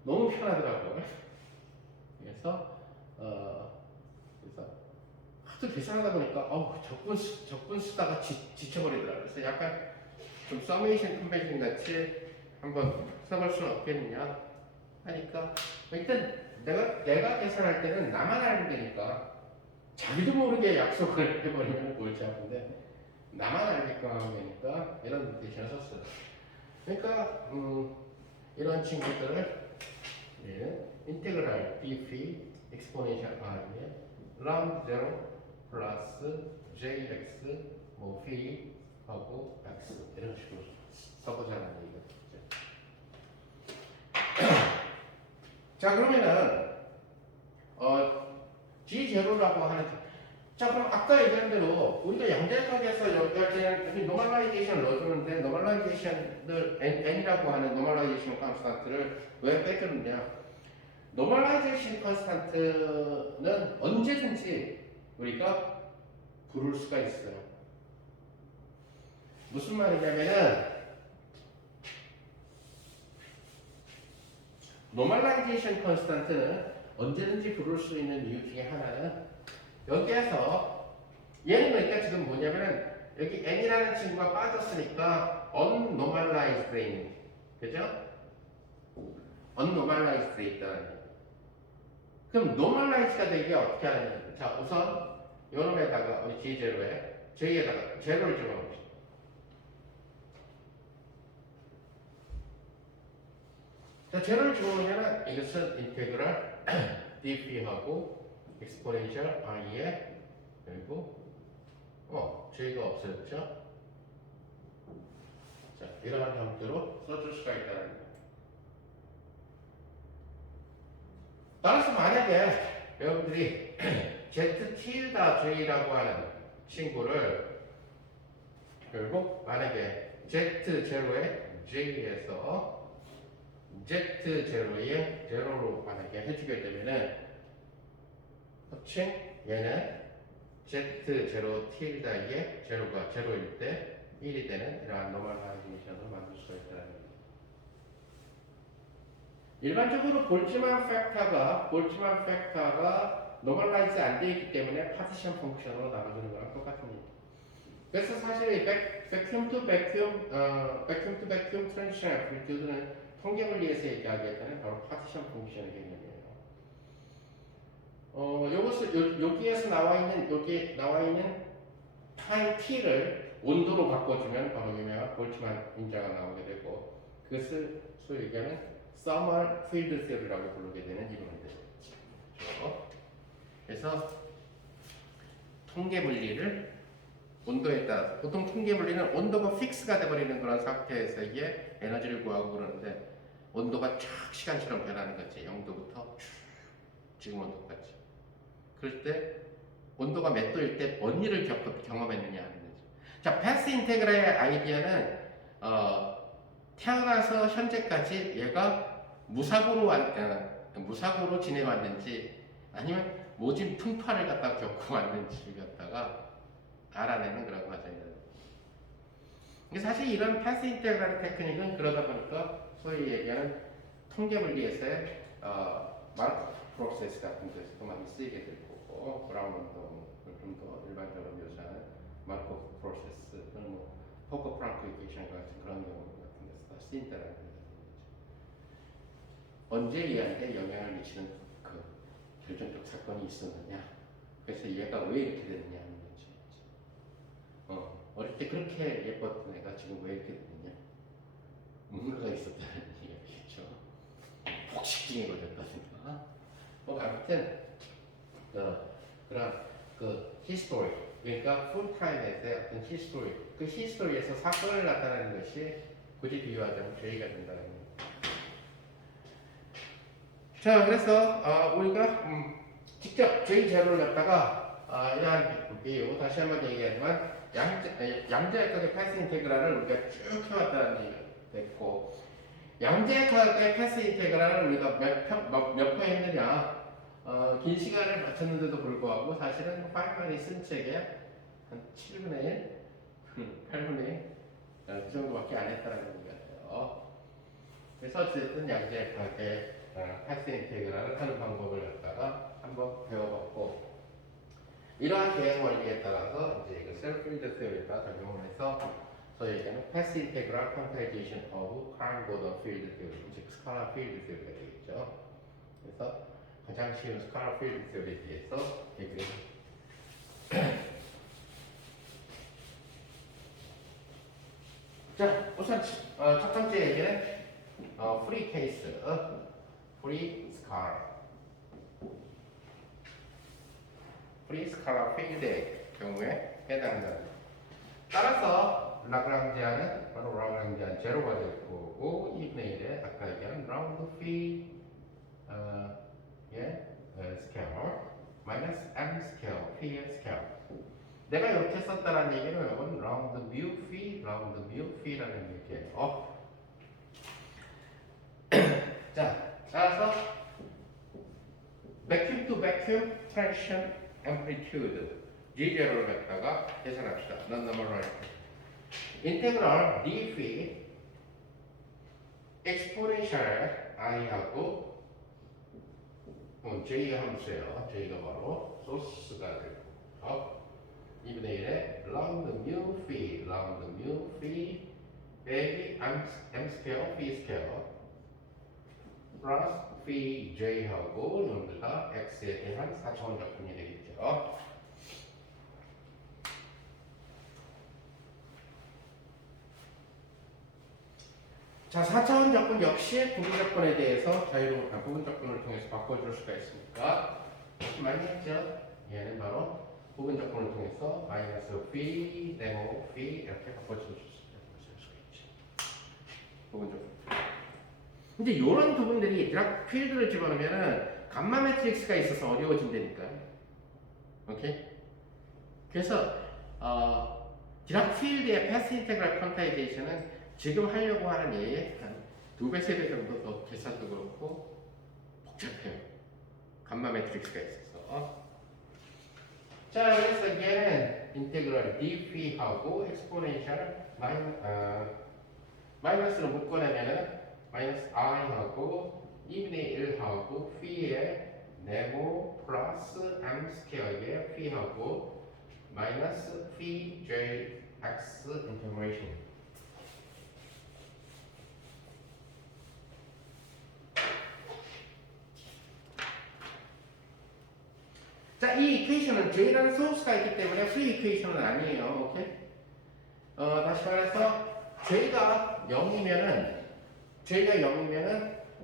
너무 편하더라고요. 그래서 하도 계산하다 보니까 적분 쓰다가 지쳐버리더라고요. 그래서 약간 좀 서메이션 컨벤션 같이 한번 써볼 수는 없겠느냐 하니까 일단 내가 계산할 때는 나만 알면 되니까 자기도 모르게 약속을 해버리면 골치 아픈데 나만 알게끔 하면 되니까 이런 노테이션을 썼어요. 그러니까 이런 친구들을 인테그랄 BF exponential r에 round 0 플러스 jx 뭐 phi 하고 x 이런 식으로 써보자는 얘기죠. 자 그러면은 G0라고 하는 자 그럼 아까 얘기한 대로 우리가 양자역학에서 얘기할 때는 여기 노멀라이제이션을 넣어주는데 노멀라이제이션을 n이라고 하는 노멀라이제이션 컨스탄트를 왜 빼주느냐 노멀라이제이션 컨스탄트는 언제든지 우리가 부를 수가 있어요. 무슨 말이냐면은 노멀라이제이션 컨스탄트는 언제든지 부를 수 있는 이유 중에 하나는 여기에서 얘는 그러니까 지금 뭐냐면은 여기 n이라는 친구가 빠졌으니까 unnormalized 그죠? unnormalized 있다는 얘기. 그럼 normalize가 되게 어떻게 하느냐? 자 우선 요놈에다가 우리 J에다가 제로를 집어넣읍시다. 자 제로를 집어넣으면 이것은 인테그랄 dp하고 exponential i에 그리고 J가 없어졌죠? 자 이러한 형태로 써줄 수가 있다는 거예요. 따라서 만약에 여러분들이 Z tilda J라고 하는 친구를 결국 만약에 Z0에 J에서 Z0에 제로로 만약에 해주게 되면은 합친 얘는 Z0 tilda에 제로가 제로일 때 1이 되는 이러한 노멀라이제이션을 만들 수가 있다는 거예요. 일반적으로 볼츠만 팩터가 노멀라이즈 안 되어 있기 때문에 파티션 펑션으로 나눠주는 거랑 똑같은 얘기. 그래서 사실 백큐um 투 백큐um 트랜지션 애플리튜드는 통계 물리에서 얘기하게 되는 바로 파티션 펑션의 개념이에요. 여기에서 여기 나와 있는 타임 t를 온도로 바꿔주면 바로 유명한 볼츠만 인자가 나오게 되고 그것을 소위 얘기하면 서머 필드 세어리라고 부르게 되는 이론들이죠. 그래서 통계 물리를 온도에 따라서 보통 통계 물리는 온도가 픽스가 돼버리는 그런 상태에서 이게 에너지를 구하고 그러는데 온도가 쫙 시간처럼 변하는 거지. 0도부터 지금 온도까지. 그럴 때 온도가 몇 도일 때 뭔 일을 경험했느냐 하는 거죠. 자, 패스 인테그랄의 아이디어는 태어나서 현재까지 얘가 무사고로 지내왔는지 아니면 모진 풍파를 갖다가 겪어왔는지를 갖다가 알아내는 그런 과정이에요. 사실 이런 패스 인테그랄 테크닉은 그러다 보니까 소위 얘기하는 통계 물리에서의 마르코프 프로세스 같은 데서도 많이 쓰이게 될 거고, 브라운 운동을 좀 더 일반적으로 묘사하는 마르코프 프로세스, 뭐 포커 프랑크 이퀘이션 같은 그런 경우 같은 데서 다 쓰인다는 거죠. 언제 얘한테 영향을 미치는 그 결정적 사건이 있었느냐, 그래서 얘가 왜 이렇게 됐느냐 하는 거지. 어릴 때 그렇게 예뻤던 애가 지금 왜 이렇게 됐느냐, 뭔가가 있었다는 얘기겠죠. 폭식증에 걸렸다든가, 아무튼 그런 그 히스토리, 그러니까 풀타임에서의 어떤 히스토리, 그 히스토리에서 사건을 나타내는 것이 굳이 비유하자면 죄가 된다는 거예요. 자, 그래서 우리가 직접 J0를 갖다가 이러한 비유, 다시 한번 얘기하지만 양자역학의 패스 인테그랄을 우리가 쭉 해왔다는 얘기가 됐고, 양자역학의 패스 인테그랄을 우리가 몇 번 했느냐, 긴 시간을 마쳤는데도 불구하고 사실은 파이만이 쓴 책에 한 7분의 1, 8분의 1, 그 정도밖에 안 했다는 얘기가 돼요. 그래서 어쨌든 양자역학의 패스 인테그랄을 하는 방법을 갖다가 한번 배워봤고, 이러한 계획 원리에 따라서 이제 그 셀프필드 세어리가 적용을 해서 소위 얘기하는 패스 인테그랄 퀀타이제이션 오브 카른 고던 필드 세어리, 즉 스칼라 필드 세어리가 되겠죠. 그래서 가장 쉬운 스칼라 필드 세어리에 대해서 얘기를 자, 우선 첫 번째 얘기는 프리 케이스, 프리 스칼라 필드의 경우에 해당한다. 따라서 라그랑지안은 바로 라그랑지안 제로가 될 거고, 2분의 1에 아까 얘기한 라운드 피 스퀘어 마이너스 m 스퀘어 p의 스퀘어. 내가 이렇게 썼다는 얘기는 이건 라운드 뮤 피라는 얘기예요. 자, 따라서 vacuum to vacuum traction amplitude G0를 갖다가 계산합시다. non-numeric 인테그럴 d phi exponential i하고 j 함수예요. j가 바로 소스가 되고, 2분의 1에 라운드 뮤 피 빼기 m 스퀘어 p 스퀘어 플러스 phi j하고 전부 다 x에 대한 4차원 적분이 되겠죠. 자, 4차원 적분 역시 부분 적분에 대해서 부분 적분을 통해서 바꿔줄 수가 있으니까 많이 했죠. 얘는 바로 부분 적분을 통해서 마이너스 phi, 네모 phi 이렇게 바꿔줄 수가 있죠. 부분 적분. 근데 이런 부분들이 디락 필드를 집어넣으면은 감마 매트릭스가 있어서 어려워진다니까. 오케이? 그래서 디락 필드의 패스 인테그랄 퀀타이제이션은 지금 하려고 하는 얘의 한 2배, 3배 정도 더 계산도 그렇고 복잡해요. 감마 매트릭스가 있어서. 자, 그래서 얘는 인테그랄 dp하고 엑스포넨셜 마이너스로 묶어내면은 마이너스 i하고 2분의 1하고 p의 네모 플러스 m 스퀘어의 p하고 마이너스 p j x 인테그레이션. 자, 이 이퀘이션은 j라는 소스가 있기 때문에 free 이퀘이션은 아니에요. 오케이? 다시 말해서 j가 0이면은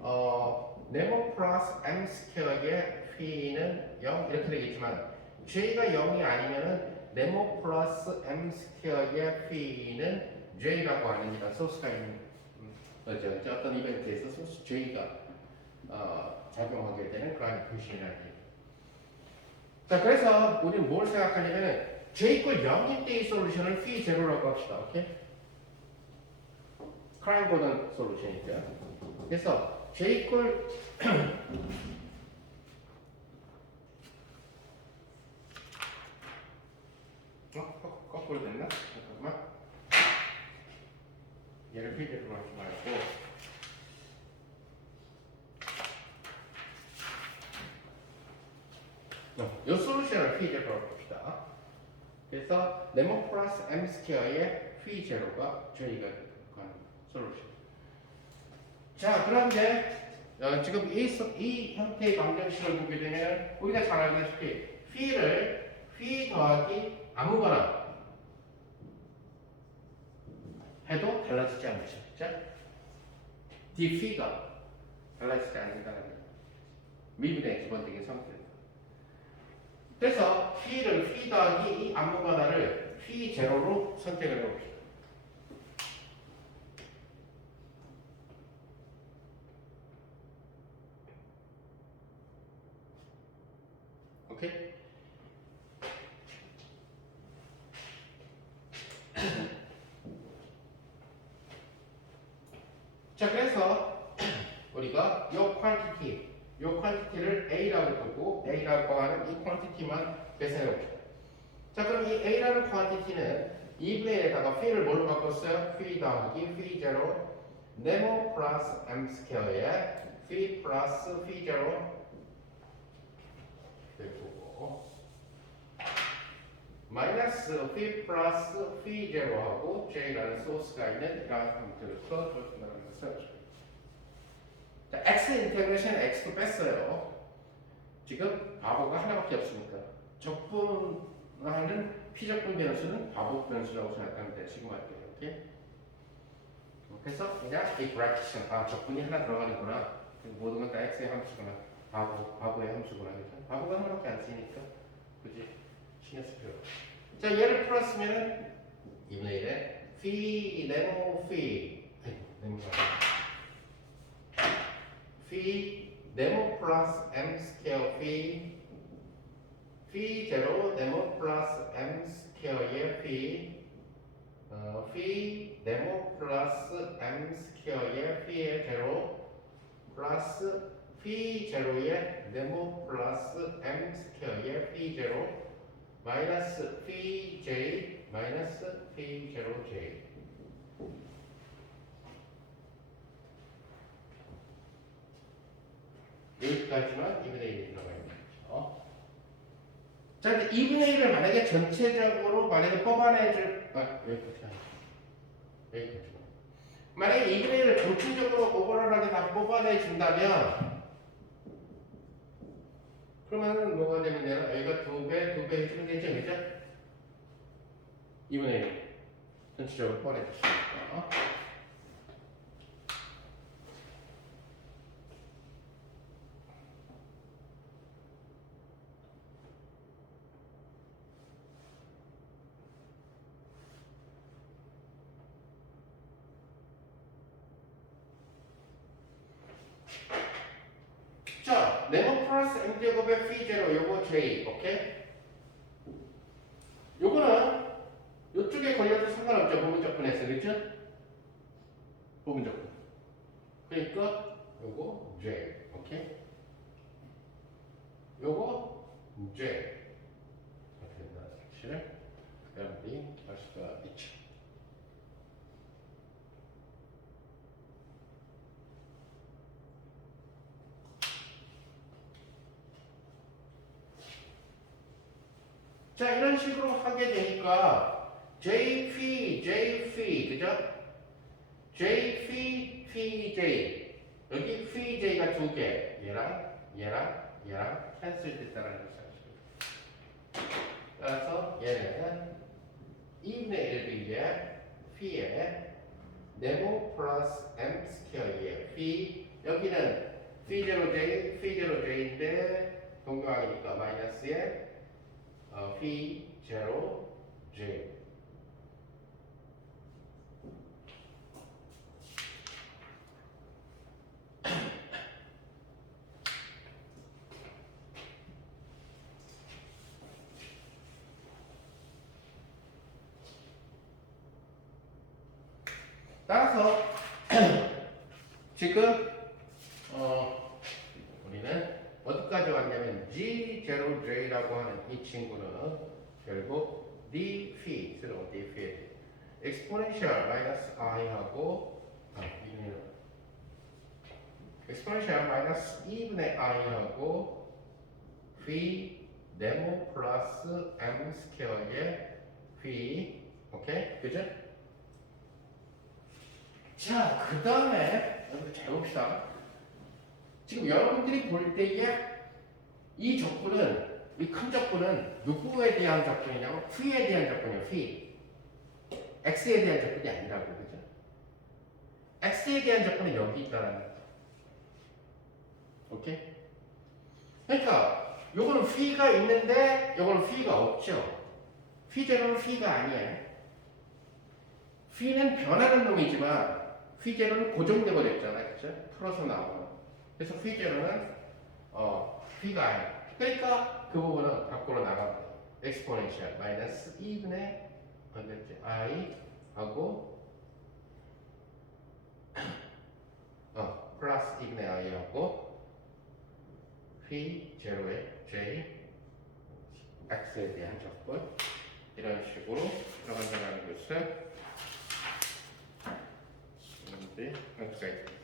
네모 플러스 m 스퀘어의 p는 0 이렇게 되겠지만 j가 0이 아니면은 네모 플러스 m 스퀘어의 p는 j라고 하는 이런 소스가 있는 어떤 이벤트에서 소스 j가 작용하게 되는 그러한 표시라는 얘기. 자, 그래서 우리는 뭘 생각하냐면 j 이퀄 0일 때의 솔루션을 phi 제로라고 합시다. 오케이? 크라인 고던 솔루션이죠. 그래서 j 이퀄 거꾸로 됐나? 잠깐만. 얘를 phi 제로로 하지 말고 이 솔루션을 phi 제로로 봅시다. 그래서 네모 플러스 m 스퀘어의 phi 제로가 j가 가는 솔루션. 자, 그런데 지금 이 형태의 방정식을 보게 되면 우리가 잘 알다시피 phi를 phi 더하기 아무거나 해도 달라지지 않죠. 그죠? d phi가 달라지지 않는다는 거예요. 미분의 기본적인 성질. 그래서 p를 phi 더하기 이 아무거나를 phi 제로로 선택을 해봅시다. 오케이? 자, 그래서 우리가 이 퀀티티를 A라고 두고 A라고 하는 이 퀀티티만 계산해 봅시다. 자, 그럼 이 A라는 퀀티티는 2분의 1에다가 phi를 뭘로 바꿨어요? phi 더하기 phi 제로 네모 플러스 m 스퀘어에 phi 플러스 phi 제로 되고 마이너스 phi 플러스 phi 제로하고 j라는 소스가 있는 이러한 형태로서 조준하는 것을 자, x 인테그레이션 x도 뺐어요. 지금 바보가 하나밖에 없으니까 적분하는 피적분 변수는 바보 변수라고 생각하면 돼. 지금 할게요. 이렇게. 그래서 그냥 이 브래킷은 적분이 하나 들어가는구나. 모든 건 다 x의 함수구나. 바보의 함수구나. 바보가 하나밖에 안 쓰니까 굳이 신경 쓸 필요 없어. 자, 얘를 풀었으면은 2분의 1에 phi 네모 phi phi 네모 플러스 m 스퀘어 phi 제로 네모 플러스 m 스퀘어의 phi 네모 플러스 m 스퀘어의 p의 제로 플러스 phi 제로의 네모 플러스 m 스퀘어의 phi 제로 마이너스 phi j 마이너스 phi 제로 j 여기까지만 2분의 1이 들어가 있는 거죠. 자, 근데 2분의 1을 만약에 전체적으로 만약에 뽑아내줄 여기까지 만약에 2분의 1을 전체적으로 오버롤하게 다 뽑아내준다면 그러면은 뭐가 되느냐? 여기가 2배 해주면 되죠, 그죠? 2분의 1 전체적으로 뽑아내줬으니까. 자, 네모 플러스 m제곱의 phi 제로 요거 j, 오케이? 요거는 요쪽에 걸려도 상관없죠. 부분적분에서, 그렇죠? 부분적분. 그러니까 요거 j, 오케이? 요거 j 이렇게 된다는 사실을 여러분들이 알 수가 있죠. 자, 이런 식으로 하게 되니까 J, 그죠? J, Phi, J 여기 Phi, J가 두 개 얘랑 캔슬 됐다는 것이죠. 따라서 얘는 2분의 1B의 P의 네모 플러스 M 스퀘어의 Phi 여기는 phi0j, phi0j인데 동교항이니까 마이너스에 phi0j. 따라서 지금 우리는 어디까지 왔냐면 G0J라고 하는 이 친구는 결국 d phi exponential 마이너스 i하고 exponential 마이너스 2분의 i하고 phi 네모 플러스 m 스퀘어의 phi 오케이 그죠? 자, 그 다음에 여러분들 잘 봅시다. 지금 여러분들이 볼 때에 이 적분은 이 큰 적분은 누구에 대한 적분이냐고? phi에 대한 적분이에요. phi. x에 대한 적분이 아니라고 그죠? x에 대한 적분은 여기 있다라는 거죠. 오케이? 그러니까 요거는 phi가 있는데 요거는 phi가 없죠. phi0는 phi가 아니에요. phi는 변하는 놈이지만 phi0는 고정돼 버렸잖아요. 그죠? 풀어서 나오는. 그래서 phi0는 phi가 아니에요. 그러니까 그 부분은 밖으로 나갑니다. exponential 마이너스 2분의 i 하고 플러스 2분의 i 하고 phi 제로의 j x에 대한 적분 이런 식으로 들어간다는 것을 여러분들이 할 수가 있습니다.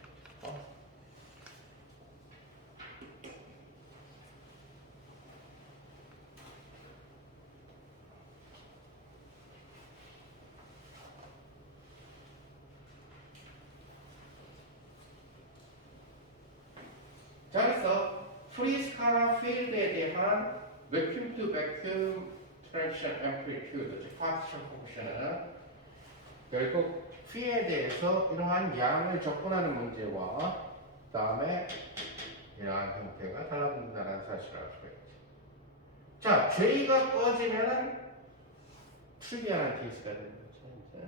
자, 그래서 프리스카라 필드에 대한 vacuum to vacuum transition amplitude, 즉 파티션 펑션은 결국 P에 대해서 이러한 양을 적분하는 문제와 그 다음에 이러한 형태가 달라붙는다는 사실을 알 수가 있지. 자, J가 꺼지면은 트리비얼한 케이스가 되는 거죠. 이제.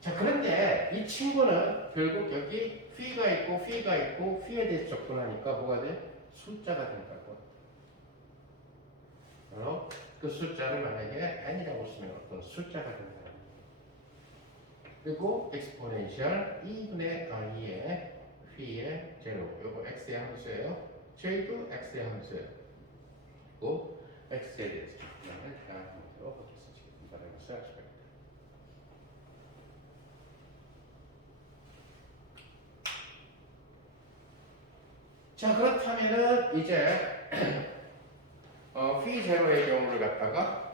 자, 그런데 이 친구는 결국 여기 P가 있고 P가 있고 P에 대해서 접근하니까 뭐가 돼? 숫자가 된다고. 그럼 그 숫자를 만약에 n이라고 쓰면 어떤 숫자가 된다. 그리고 exponential 2분의 i의 p의 제로. 요거 x의 함수예요. j도 x의 함수예요. 그리고 x에 대해서 접근하는 다양한 형태로 그렇게 쓰시겠다는 것을 알 수가 있다. 자, 그렇다면은 이제 phi 제로의 경우를 갖다가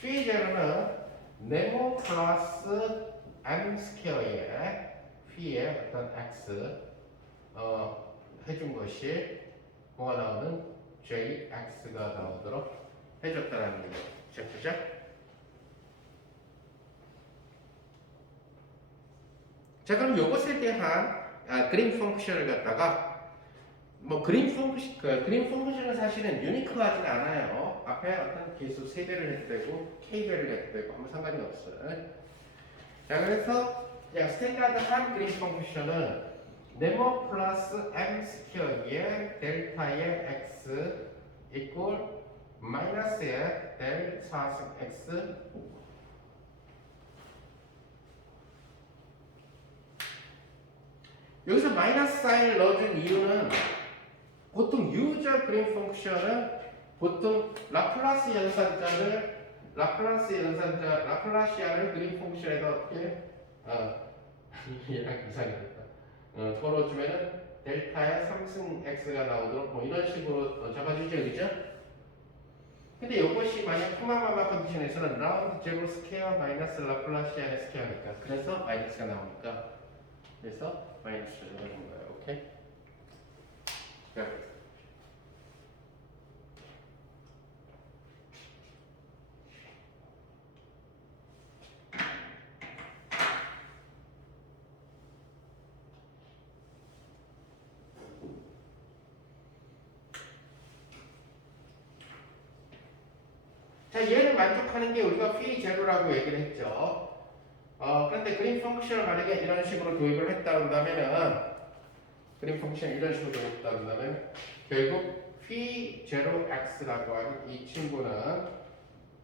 phi 제로는 네모 플러스 m 스퀘어의 p의 어떤 x 해준 것이 뭐가 나오는 jx가 나오도록 해줬다는 거죠. 그죠? 자, 그럼 이것에 대한 그림 펑션을 갖다가 뭐 그림 펑션은 사실은 유니크하진 않아요. 앞에 어떤 개수 3배를 해도 되고 k배를 해도 되고 아무 상관이 없어요. 자, 그래서 스탠다드한 그림 펑션은 네모 플러스 m 스퀘어의 델타의 x 이꼴 마이너스의 델 4승 x 여기서 마이너스 사인을 넣어준 이유는 보통 유저 그림 펑션은 보통 라플라시안을 그림 펑션에다 어떻게 얘랑 이상하겠다. 풀어주면은 델타의 3승 x가 나오도록 뭐 이런 식으로 잡아주죠, 그죠? 근데 이것이 만약 쿠마마마 컨디션에서는 라운드 제로 스퀘어 마이너스 라플라시안의 스퀘어니까 그래서 마이너스가 나오니까 그래서 마이너스를 넣어준 거예요. 오케이? 자, 자, 얘를 만족하는 게 우리가 phi 제로라고 얘기를 했죠. 그런데 그린 펑션을 만약에 이런 식으로 도입을 했다 그런다면은 그린 펑션 이런 식으로 도입했다 그런다면 결국 phi 제로 x라고 하는 이 친구는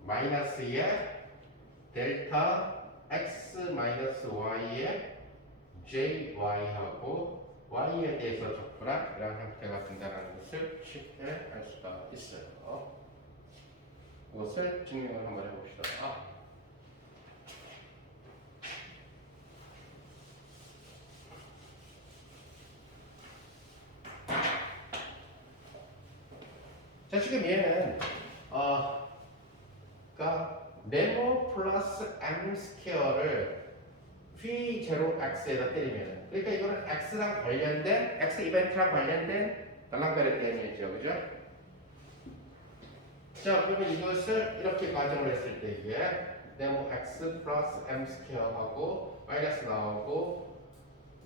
마이너스의 델타 x 마이너스 y의 JY하고 Y에 대해서 적분한 이런 형태가 된다는 것을 쉽게 알 수가 있어요. 이것을 증명을 한번 해봅시다. 자, 지금 얘는 그러니까 네모 플러스 m 스퀘어를 phi 제로 x에다 때리면, 그러니까 이거는 x랑 관련된 x 이벤트랑 관련된 달랑벨의 개념이죠, 그죠? 자, 그러면 이것을 이렇게 가정을 했을 때 이게 네모 x 플러스 m 스퀘어하고 마이너스 나오고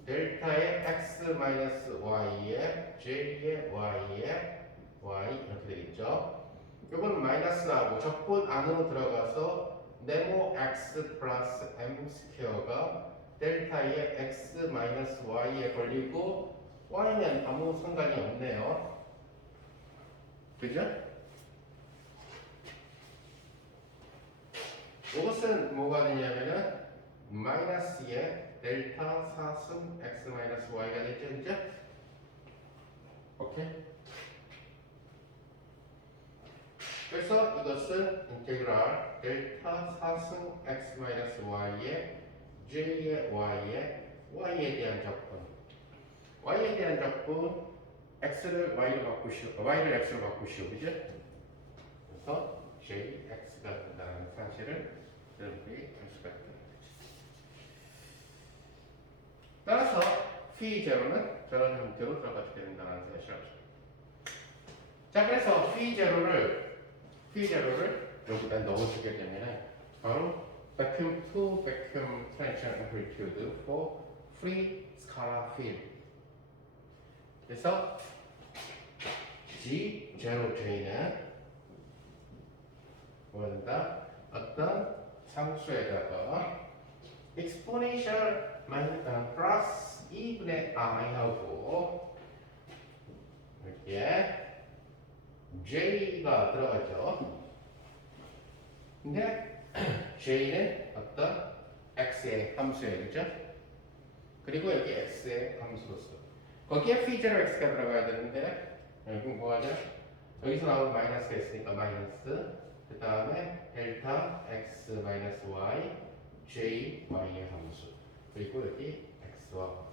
델타의 x 마이너스 y에 j의 y에 y 이렇게 되겠죠. 이거는 마이너스 나오고 적분 안으로 들어가서 네모 x 플러스 m 스퀘어가 델타의 x 마이너스 y에 걸리고 y는 아무 상관이 없네요. 그죠? 이것은 뭐가 되냐면은 마이너스의 델타 4승 x 마이너스 y가 되죠, 그죠? 오케이. 그래서 이것은 인테그랄 델타 4승 x 마이너스 y의 j의 y에 대한 적분, y에 대한 적분 x를 y로 바꾸시오, y를 x로 바꾸시오, 그죠? 그래서 jx가 된다는 사실을 여러분들이 알 수가 있다. 따라서 phi 제로는 저런 형태로 들어가게 된다는 사실을 알 수 있다. 자, 그래서 phi 제로를 여기다 넣어주게 되면 바로 vacuum to vacuum transition amplitude for free scalar field. 그래서 G0J는 뭐다? 어떤 상수에다가 exponential 플러스 2분의 i하고 이렇게 J가 들어가죠. 근데 J는 어떤 X의 함수예요, 그죠? 그리고 여기 X의 함수로서 거기에 phi 제로 X가 들어가야 되는데 여기 뭐하죠? 여기서 나오는 마이너스가 있으니까 마이너스, 그 다음에 델타 X 마이너스 Y J Y의 함수, 그리고 여기 X와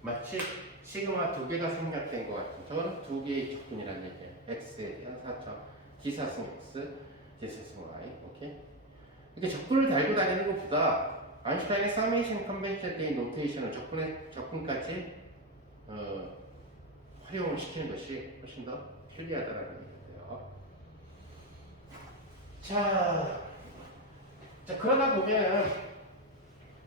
마치 시그마 두 개가 생략된 것 같은, 저건 두 개의 적분이라는 얘기예요. X에 대한 4차 D사승 X, D사승 Y. 오케이? 이렇게 적분을 달고 다니는 것보다 아인슈타인의 서메이션 컨벤션의 노테이션을 적분까지 활용을 시키는 것이 훨씬 더 편리하다는 얘기예요. 자, 그러다 보면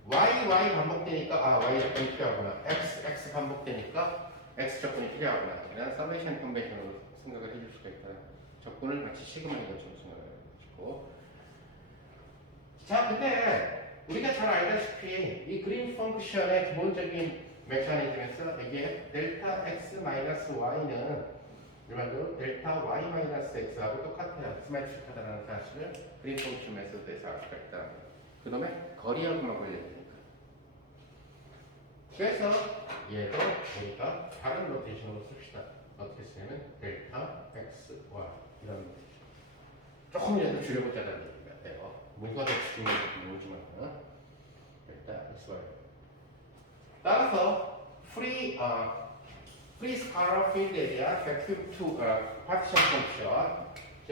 y 반복되니까 y 적분이 필요하구나, x 반복되니까 x 적분이 필요하구나, 이런 서메이션 컨벤션으로 생각을 해줄 수가 있다. 적분을 마치 시그마인 것처럼 생각을 해주고. 자, 근데 우리가 잘 알다시피 이 그린 펑션의 기본적인 메커니즘에서 이게 델타 x 마이너스 y는 일반적으로 델타 y 마이너스 x하고 똑같아요. 시메트릭하다는 사실을 그린 펑션 메소드에서 알 수가 있다. 그놈의 거리하고만 관련되니까. 그래서 얘도 우리가 다른 노테이션으로 씁시다. 어떻게 쓰냐면 델타 x y 이런 노테이션. 조금이라도 줄여보자는 얘기 같아요. 뭔가 더 중요한지 모르지만 델타 x y. 따라서 free scalar field에 대한 vacuum to partition function, 즉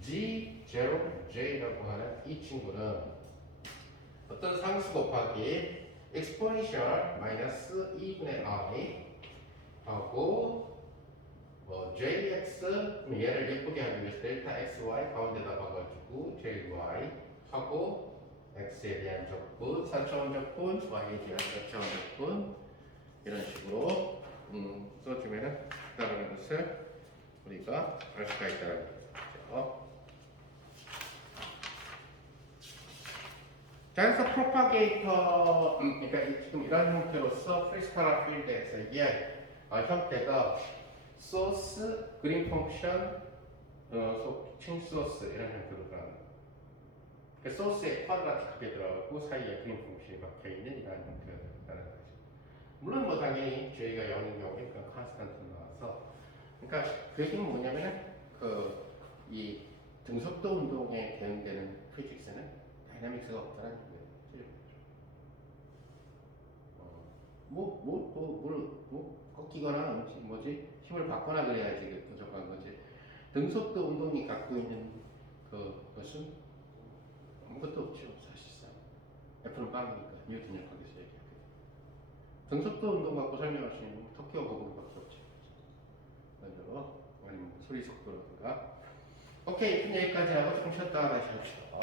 G0J라고 하는 이 친구는 어떤 상수 곱하기 exponential 마이너스 2분의 i 하고 jx, 얘를 예쁘게 하기 위해서 델타 xy 가운데다 봐가지고 jy 하고 x에 대한 적분, 4차원 적분, y에 대한 4차원 적분, 이런 식으로 써주면은 된다는 것을 우리가 알 수가 있다는 거죠. 자, 그래서 프로파게이터, 그러니까 지금 이런 형태로서 프리스카라 필드에서의 형태가 소스, 그린 펑션, 속칭 소스 이런 형태로 들어갑니다. 그 소스에 쿼드라틱하게 들어가고 사이에 그린 펑션이 박혀 있는 이런 형태가 들어가는 거죠. 물론 뭐 당연히 저희가 영인 경우에 그 컨스탄트 나와서, 그러니까 그 얘기는 뭐냐면은 이 등속도 운동에 대응되는 피직스는 다이나믹스가 없다는 거예요. 꺾이거나 힘을 받거나 그래야지 부족한 거지. 등속도 운동이 갖고 있는 그것은 아무것도 없죠, 사실상. F는 빵이니까 뉴턴 역학에서 얘기하거든. 등속도 운동 갖고 설명할 수 있는 터키어 거북이밖에 없죠. 그래서 아니면 소리 속도라든가. 오케이, 여기까지 하고 좀 쉬었다가 다시 합시다.